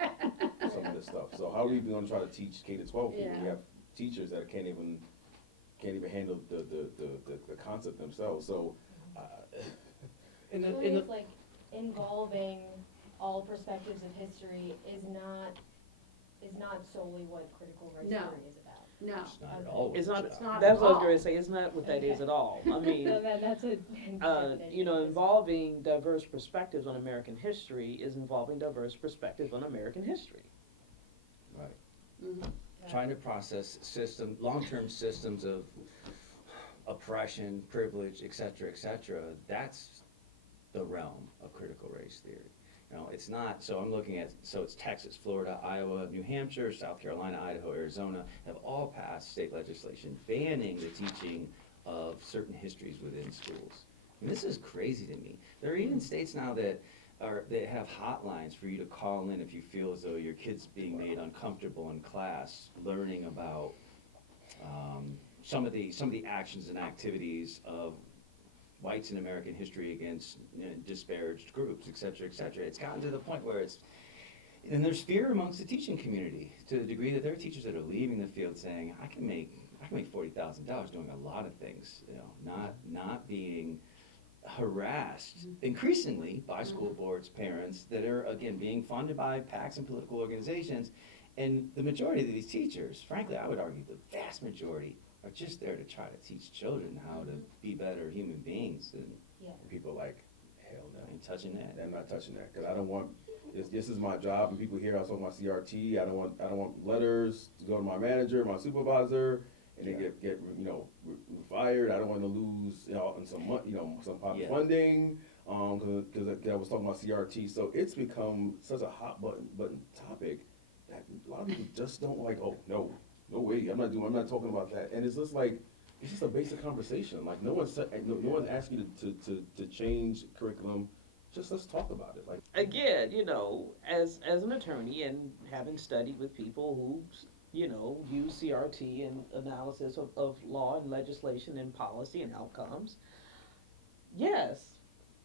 some of this stuff. So how are we going to try to teach K to 12 people? We Yeah. have teachers that can't even handle the concept themselves. So. In I the, feel in the, it's like involving all perspectives of history is not solely what critical race No. theory is about. No, It's not at all. what It's not, about. not that's at what I was all. gonna say, it's not what that is at all. I mean, So that's a involving diverse perspectives on American history is involving diverse perspectives on American history. Right. Mhm. Trying to process long-term systems of oppression, privilege, et cetera, that's the realm of critical race theory. It's not, so I'm looking at, it's Texas, Florida, Iowa, New Hampshire, South Carolina, Idaho, Arizona, have all passed state legislation banning the teaching of certain histories within schools. And this is crazy to me. There are even states now that have hotlines for you to call in if you feel as though your kid's being made uncomfortable in class, learning about some of the actions and activities of whites in American history against disparaged groups, et cetera, et cetera. It's gotten to the point where and there's fear amongst the teaching community to the degree that there are teachers that are leaving the field saying, I can make $40,000 doing a lot of things, not being harassed increasingly by school boards, parents that are, again, being funded by PACs and political organizations. And the majority of these teachers, frankly, I would argue the vast majority, are just there to try to teach children how to be better human beings. And People are like, hell I no. ain't touching that. I'm not touching that, because I don't want, this is my job, and people hear I was talking about CRT, I don't want letters to go to my manager, my supervisor, and they get fired. I don't want to lose, on some funding, because I was talking about CRT. So it's become such a hot button topic that a lot of people just don't like, oh, no way, I'm not talking about that. And it's just like, it's just a basic conversation. Like, no one's asking you to change curriculum. Just let's talk about it. Like, Again, as an attorney and having studied with people who, use CRT and analysis of law and legislation and policy and outcomes, yes,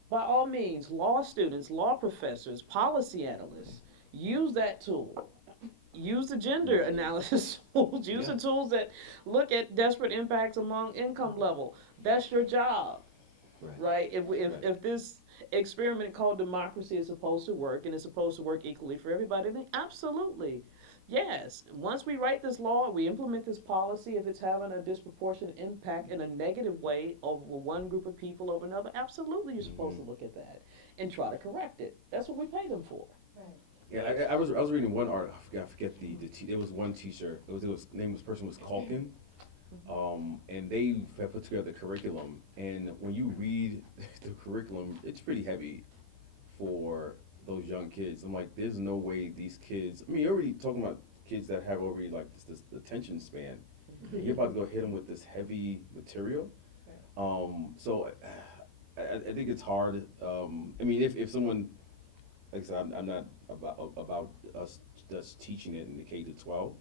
by all means, law students, law professors, policy analysts, use that tool. Use the gender analysis tools. Use the tools that look at disparate impacts among income level. That's your job, right? If this experiment called democracy is supposed to work and it's supposed to work equally for everybody, then absolutely, yes. Once we write this law, we implement this policy. If it's having a disproportionate impact in a negative way over one group of people over another, absolutely, you're supposed to look at that and try to correct it. That's what we pay them for. yeah, I was reading one article. I forget there was one teacher. Person was Calkin, and they had put together the curriculum. And when you read the curriculum, it's pretty heavy for those young kids. I'm like, there's no way these kids. I mean, you're already talking about kids that have already like this attention span. And you're about to go hit them with this heavy material. So I think it's hard. I mean, if someone, like I said, I'm not about us just teaching it in the K to 12,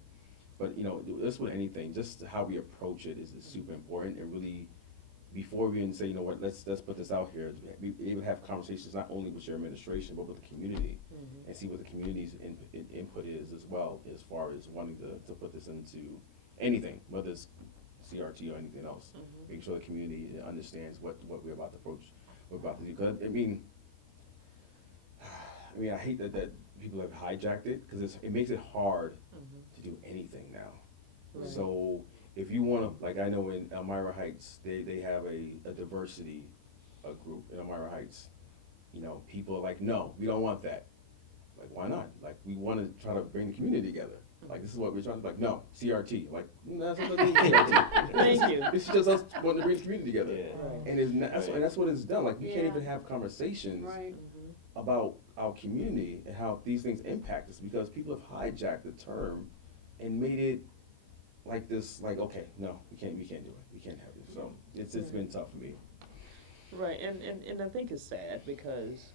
but that's with anything. Just how we approach it is super important, and really, before we even say, let's put this out here, we even have conversations not only with your administration but with the community, and see what the community's input is as well, as far as wanting to put this into anything, whether it's CRT or anything else. Making sure the community understands what we're about to approach, we're about to do. Because I mean, I hate that people have hijacked it, because it makes it hard to do anything now. Right. So if you want to, like I know in Elmira Heights, they have a diversity group in Elmira Heights. you know, people are like, no, we don't want that. Like, why not? Like, we want to try to bring the community together. Like, this is what we're trying to, like, no, CRT. Like, that's not CRT. Thank you. It's just us wanting to bring the community together. Yeah. Right. And, and that's what it's done. Like, we can't Yeah. even have conversations Right. about our community and how these things impact us, because people have hijacked the term and made it like this, like, okay, no, we can't do it. We can't have it. So it's been tough for me. Right, and I think it's sad because,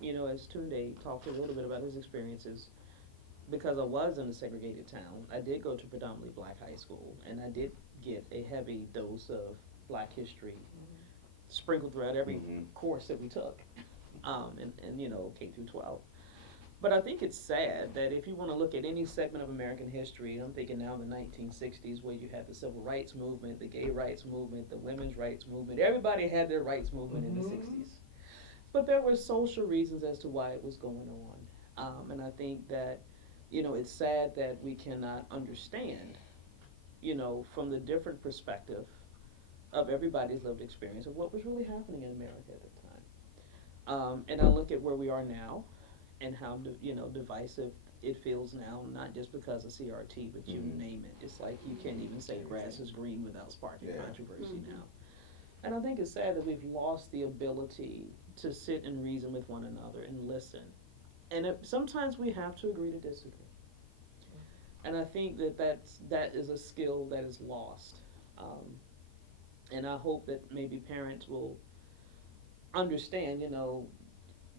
you know, as Tunde talked a little bit about his experiences, because I was in a segregated town, I did go to predominantly black high school, and I did get a heavy dose of black history sprinkled throughout every course that we took, and you know, K through 12. But I think it's sad that if you want to look at any segment of American history, I'm thinking now in the 1960s, where you had the civil rights movement, the gay rights movement, the women's rights movement, everybody had their rights movement in the 60s. But there were social reasons as to why it was going on. And I think that, you know, it's sad that we cannot understand, you know, from the different perspective of everybody's lived experience of what was really happening in America at the time. And I look at where we are now, and how you know, divisive it feels now, not just because of CRT, but you name it. It's like you can't even say grass is green without sparking controversy now. And I think it's sad that we've lost the ability to sit and reason with one another and listen. And sometimes we have to agree to disagree. And I think that is a skill that is lost. And I hope that maybe parents will understand, you know,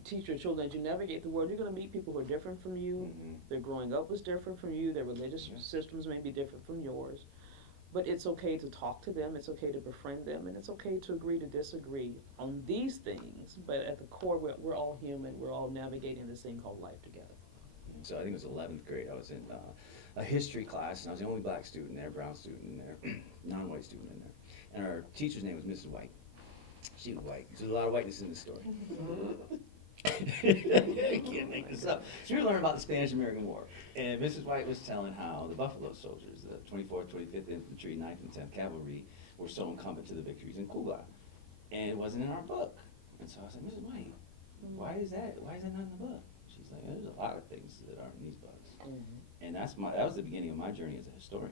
teach your children as you navigate the world, you're going to meet people who are different from you. Their growing up was different from you. Their religious systems may be different from yours. But it's okay to talk to them. It's okay to befriend them. And it's okay to agree to disagree on these things. But at the core, we're all human. We're all navigating this thing called life together. So I think it was 11th grade. I was in a history class, and I was the only black student there, brown student in there, non-white student in there. And our teacher's name was Mrs. White. She was white. There's a lot of whiteness in this story. I can't make this up. So we were learning about the Spanish-American War, and Mrs. White was telling how the Buffalo Soldiers, the 24th, 25th Infantry, 9th and 10th Cavalry, were so incumbent to the victories in Cuba, and it wasn't in our book. And so I was like, Mrs. White, why is that? Why is that not in the book? She's like, there's a lot of things that aren't in these books, and that was the beginning of my journey as a historian.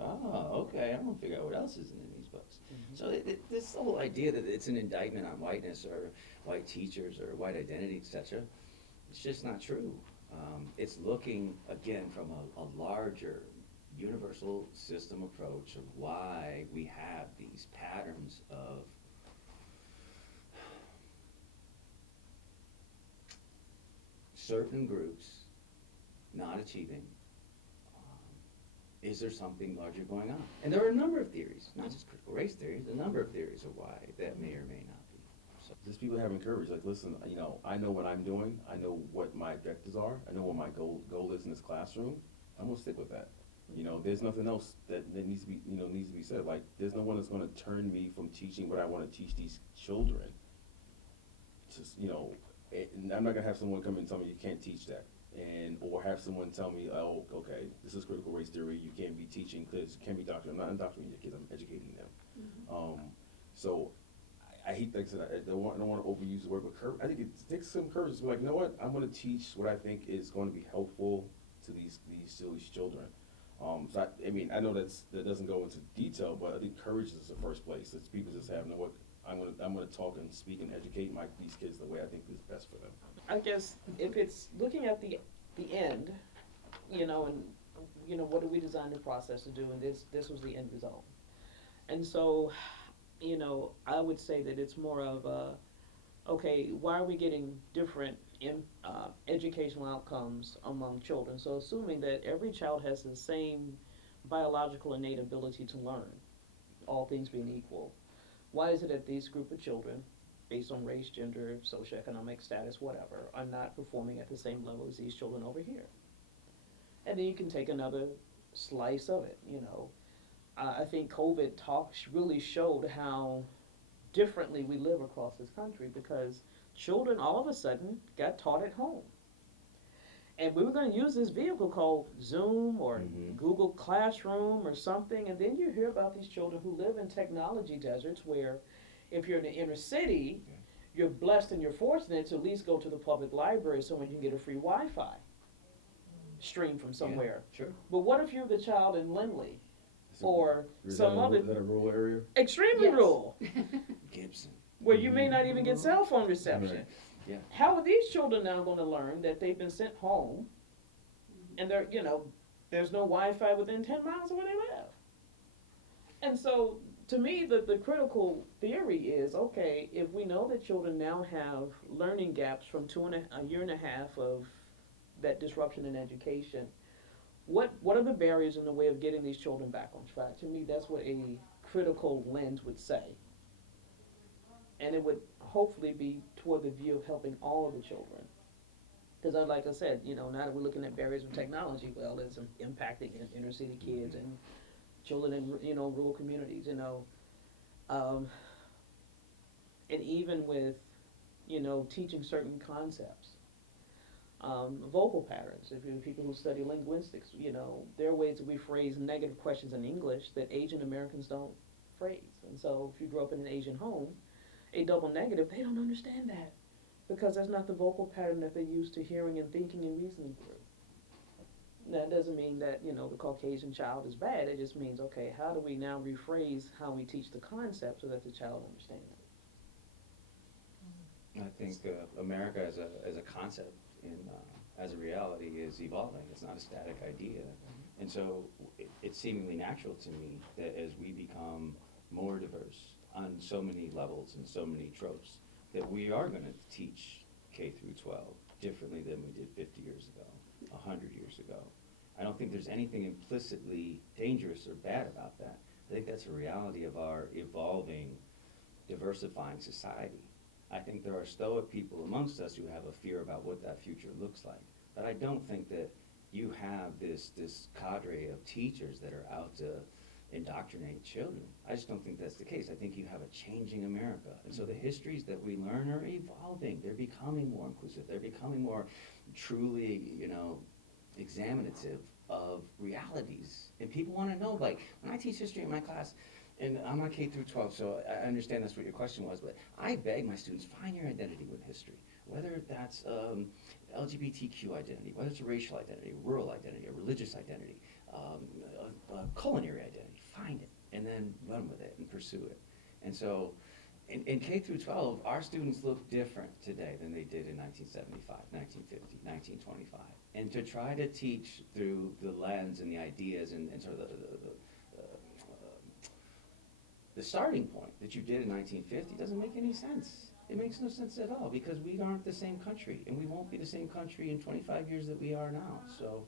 I'm like, oh, okay, I'm gonna figure out what else isn't in these books. So this whole idea that it's an indictment on whiteness or white teachers or white identity, etc., it's just not true. It's looking, again, from a larger, universal system approach of why we have these patterns of certain groups not achieving. Is there something larger going on? And there are a number of theories, not just critical race theories, a number of theories of why that may or may not be. So Just people having courage, like, listen, you know, I know what I'm doing, I know what my objectives are, I know what my goal is in this classroom, I'm gonna stick with that. You know, there's nothing else that needs to be said. Like, there's no one that's gonna turn me from teaching what I wanna teach these children. Just, you know, and I'm not gonna have someone come and tell me you can't teach that. Or have someone tell me, oh, okay, this is critical race theory, you can't be teaching, because you can't be doctoring. I'm not indoctrinating your kids, I'm educating them. So I hate, like I said, I don't want to overuse the word, but I think it takes some courage to be like, you know what, I'm going to teach what I think is going to be helpful to these children. So I mean, I know that doesn't go into detail, but I think courage is the first place. It's people just have, you know what, I'm gonna talk and speak and educate these kids the way I think is best for them. I guess if it's looking at the end, you know, and you know, what do we design the process to do, and this was the end result. And so, you know, I would say that it's more of okay, why are we getting different educational outcomes among children? So assuming that every child has the same biological innate ability to learn, all things being equal, why is it that these group of children, based on race, gender, socioeconomic status, whatever, are not performing at the same level as these children over here? And then you can take another slice of it, you know. I think COVID really showed how differently we live across this country, because children all of a sudden got taught at home. And we were going to use this vehicle called Zoom or Google Classroom or something, and then you hear about these children who live in technology deserts where if you're in the inner city, you're blessed and you're fortunate to at least go to the public library so you can get a free Wi-Fi stream from somewhere. Yeah, sure. But what if you're the child in Lindley or Is some that other is that a rural area? extremely Yes. rural, Gibson. where you may not even get cell phone reception? Right. Yeah. How are these children now going to learn that they've been sent home and they're, there's no Wi-Fi within 10 miles of where they live? And so, to me, the critical theory is, okay, if we know that children now have learning gaps from a year and a half of that disruption in education, what are the barriers in the way of getting these children back on track? To me, that's what a critical lens would say. And it would hopefully be toward the view of helping all of the children. Because like I said, now that we're looking at barriers of technology, well, it's impacting inner city kids and children in, rural communities, and even with, teaching certain concepts. Vocal patterns, if you're people who study linguistics, there are ways that we phrase negative questions in English that Asian Americans don't phrase. And so if you grew up in an Asian home, a double negative, they don't understand that because that's not the vocal pattern that they're used to hearing and thinking and reasoning through. That doesn't mean that, the Caucasian child is bad. It just means, okay, how do we now rephrase how we teach the concept so that the child understands it? I think America as a concept as a reality is evolving. It's not a static idea. And so it's seemingly natural to me that as we become more diverse on so many levels and so many tropes, that we are going to teach K through 12 differently than we did 50 years ago, 100 years ago. I don't think there's anything implicitly dangerous or bad about that. I think that's a reality of our evolving, diversifying society. I think there are stoic people amongst us who have a fear about what that future looks like. But I don't think that you have this cadre of teachers that are out to indoctrinate children. I just don't think that's the case. I think you have a changing America. And so the histories that we learn are evolving. They're becoming more inclusive. They're becoming more truly, examinative of realities. And people want to know, like, when I teach history in my class, and I'm on K through 12, so I understand that's what your question was, but I beg my students, find your identity with history. Whether that's LGBTQ identity, whether it's a racial identity, a rural identity, a religious identity, a culinary identity, find it, and then run with it and pursue it. And so, in K through 12, our students look different today than they did in 1975, 1950, 1925. And to try to teach through the lens and the ideas and sort of the starting point that you did in 1950 doesn't make any sense. It makes no sense at all because we aren't the same country, and we won't be the same country in 25 years that we are now. So,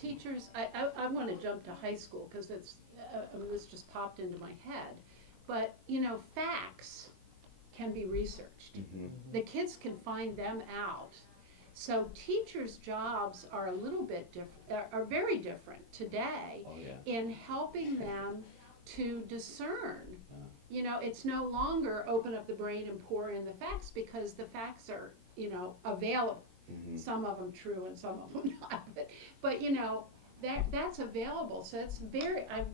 Teachers, I want to jump to high school because this just popped into my head. But, facts can be researched. Mm-hmm. The kids can find them out. So teachers' jobs are a little bit different, are very different today oh yeah. in helping them to discern. It's no longer open up the brain and pour in the facts because the facts are, available. Mm-hmm. Some of them true and some of them not. But that's available. So it's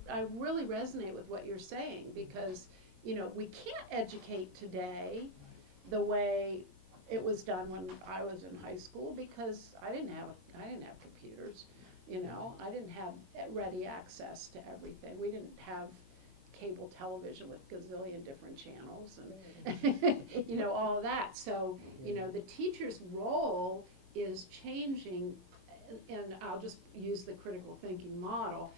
I really resonate with what you're saying because, we can't educate today the way it was done when I was in high school because I didn't have computers. I didn't have ready access to everything. We didn't have cable television with gazillion different channels and all of that. So the teacher's role is changing, and I'll just use the critical thinking model.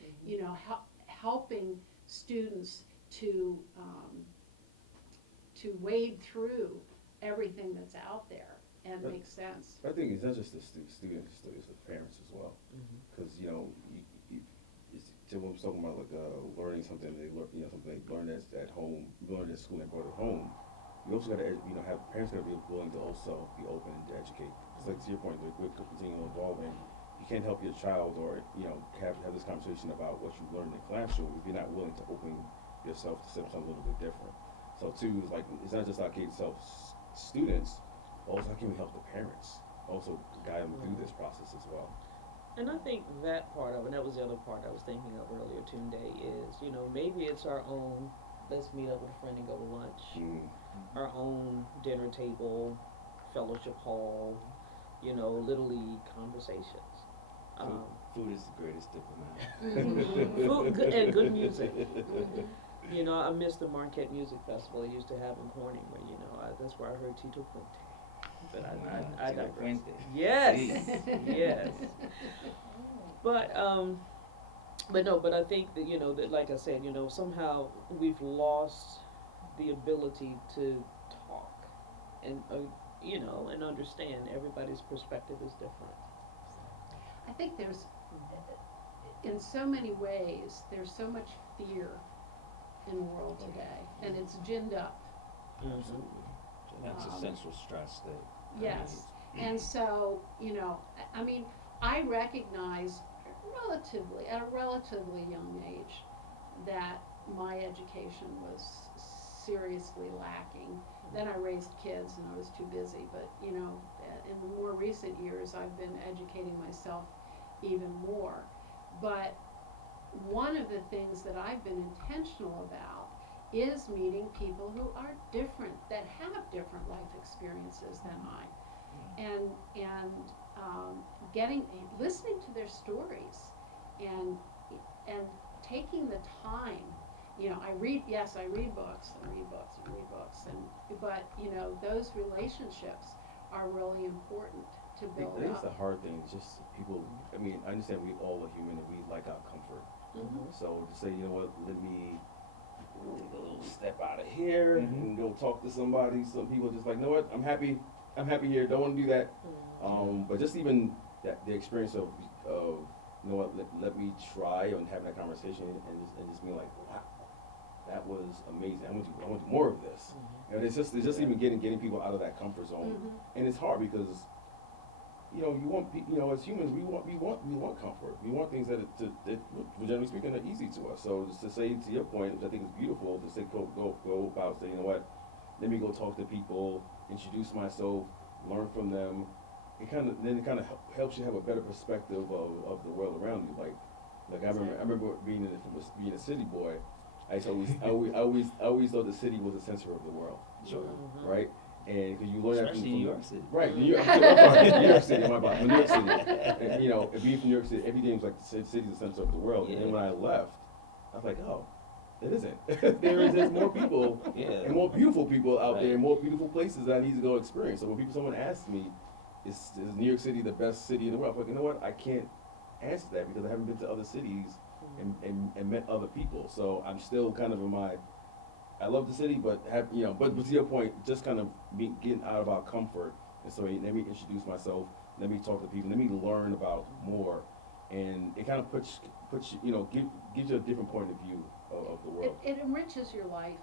Helping students to wade through everything that's out there and But- make sense. I think it's not just the students, it's the parents as well. Because Tim was talking about like learning something they learn, something they learn at home, learn at school and brought it home. You also got to have parents got to be willing to also be open to educate. It's like to your point, we're continuing evolving. You can't help your child or have this conversation about what you learned in the classroom if you're not willing to open yourself to something a little bit different. So too, it's not just our K-12 students. Also, how can we help the parents also guide them through this process as well? And I think that part of it, and that was the other part I was thinking of earlier, Tunde, is, maybe it's our own let's meet up with a friend and go to lunch. Mm. Our own dinner table, fellowship hall, Little League conversations. Food is the greatest diplomat. Food and good music. I miss the Marquette Music Festival they used to have in Corning, where that's where I heard Tito Puente. But I Tito digress. Puente. Yes, yes. But I think that that, like I said, somehow we've lost the ability to talk and and understand everybody's perspective is different. I think there's, in so many ways, there's so much fear in the world today, and it's ginned up. Absolutely. That's a central stress that. Yes, and so, I mean, I recognize at a relatively young age, that my education was seriously lacking. Then I raised kids and I was too busy, but, in the more recent years, I've been educating myself even more. But one of the things that I've been intentional about is meeting people who are different, that have different life experiences than I, and listening to their stories, and taking the time. I read books, but those relationships are really important to build I think it's up. the hard thing. It's just people. I mean, I understand we all are human and we like our comfort. Mhm. So to say, you know what, let me take a little step out of here and go talk to somebody. Some people just like, you know what, I'm happy here. Don't want to do that. But just even the experience of you know what, let me try and having that conversation and just being like, wow, that was amazing. I want to do more of this. And it's just even getting people out of that comfort zone. And it's hard because you want as humans we want comfort. We want things that generally speaking are easy to us. So just to say to your point, which I think is beautiful, to say go about saying, you know what, let me go talk to people, introduce myself, learn from them. It kind of helps you have a better perspective of the world around you. Like I remember being a city boy. I always thought the city was the center of the world. Sure. Right? And because you learn that Especially from New York City. Right, New York. I'm sorry, New York City. My bad. New York City. And being from New York City, everything was like the city's the center of the world. And then when I left, I was like, oh, it isn't. There's more people and more beautiful people out there, and more beautiful places that I need to go experience. So when someone asks me, is New York City the best city in the world? I'm like, you know what? I can't answer that because I haven't been to other cities and met other people. So I'm still kind of I love the city, but but to your point, just kind of getting out of our comfort. And so let me introduce myself, let me talk to people, let me learn about more, and it kind of puts gives you a different point of view of the world. It enriches your life.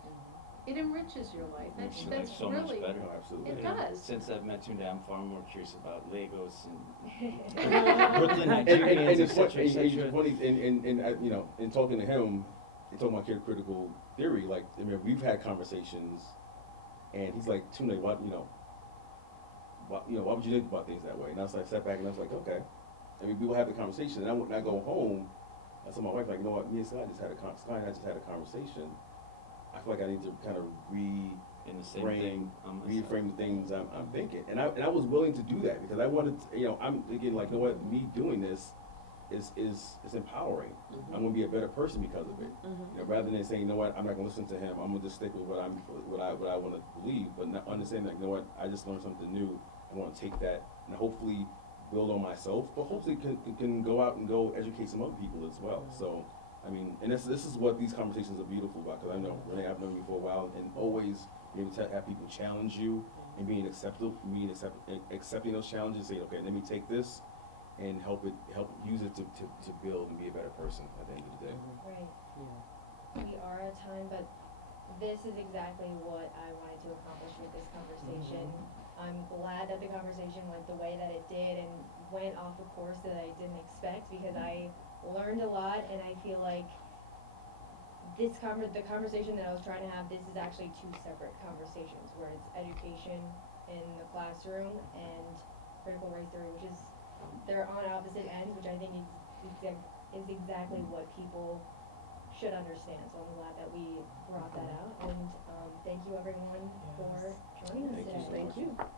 It enriches your life. Makes That's life so much really, better. No, absolutely. it And does. Since I've met you, I'm far more curious about Lagos and Brooklyn, Nigerians, and it's et cetera, et funny, cetera. in talking to him, and talking about critical theory, like, I mean, we've had conversations, and he's like, Tune, why would you think about things that way? And I sat back and I was like, okay. I mean, we will have the conversation, and I go home, I told my wife, like, you know what, me and Scott just had a conversation. I feel like I need to kind of In the same thing. reframe the things I'm thinking. And I was willing to do that because I wanted to, I'm thinking like, you know what, me doing this is empowering. I'm gonna be a better person because of it. Rather than saying, you know what, I'm not gonna listen to him, I'm gonna just stick with what I wanna believe, but not understanding like, you know what, I just learned something new. I wanna take that and hopefully build on myself, but hopefully can go out and go educate some other people as well. So I mean, and this is what these conversations are beautiful about, because I know, Renee, I've known you for a while, and always being able to have people challenge you, and accepting those challenges, saying, okay, let me take this, and help use it to build and be a better person at the end of the day. Right. We are at time, but this is exactly what I wanted to accomplish with this conversation. I'm glad that the conversation went the way that it did and went off a course that I didn't expect, because I learned a lot, and I feel like the conversation that I was trying to have, this is actually two separate conversations, where it's education in the classroom and critical race theory, which is, they're on opposite ends, which I think is exactly what people should understand. So I'm glad that we brought that out, and thank you everyone for joining us Thank you today. so Thank much. you.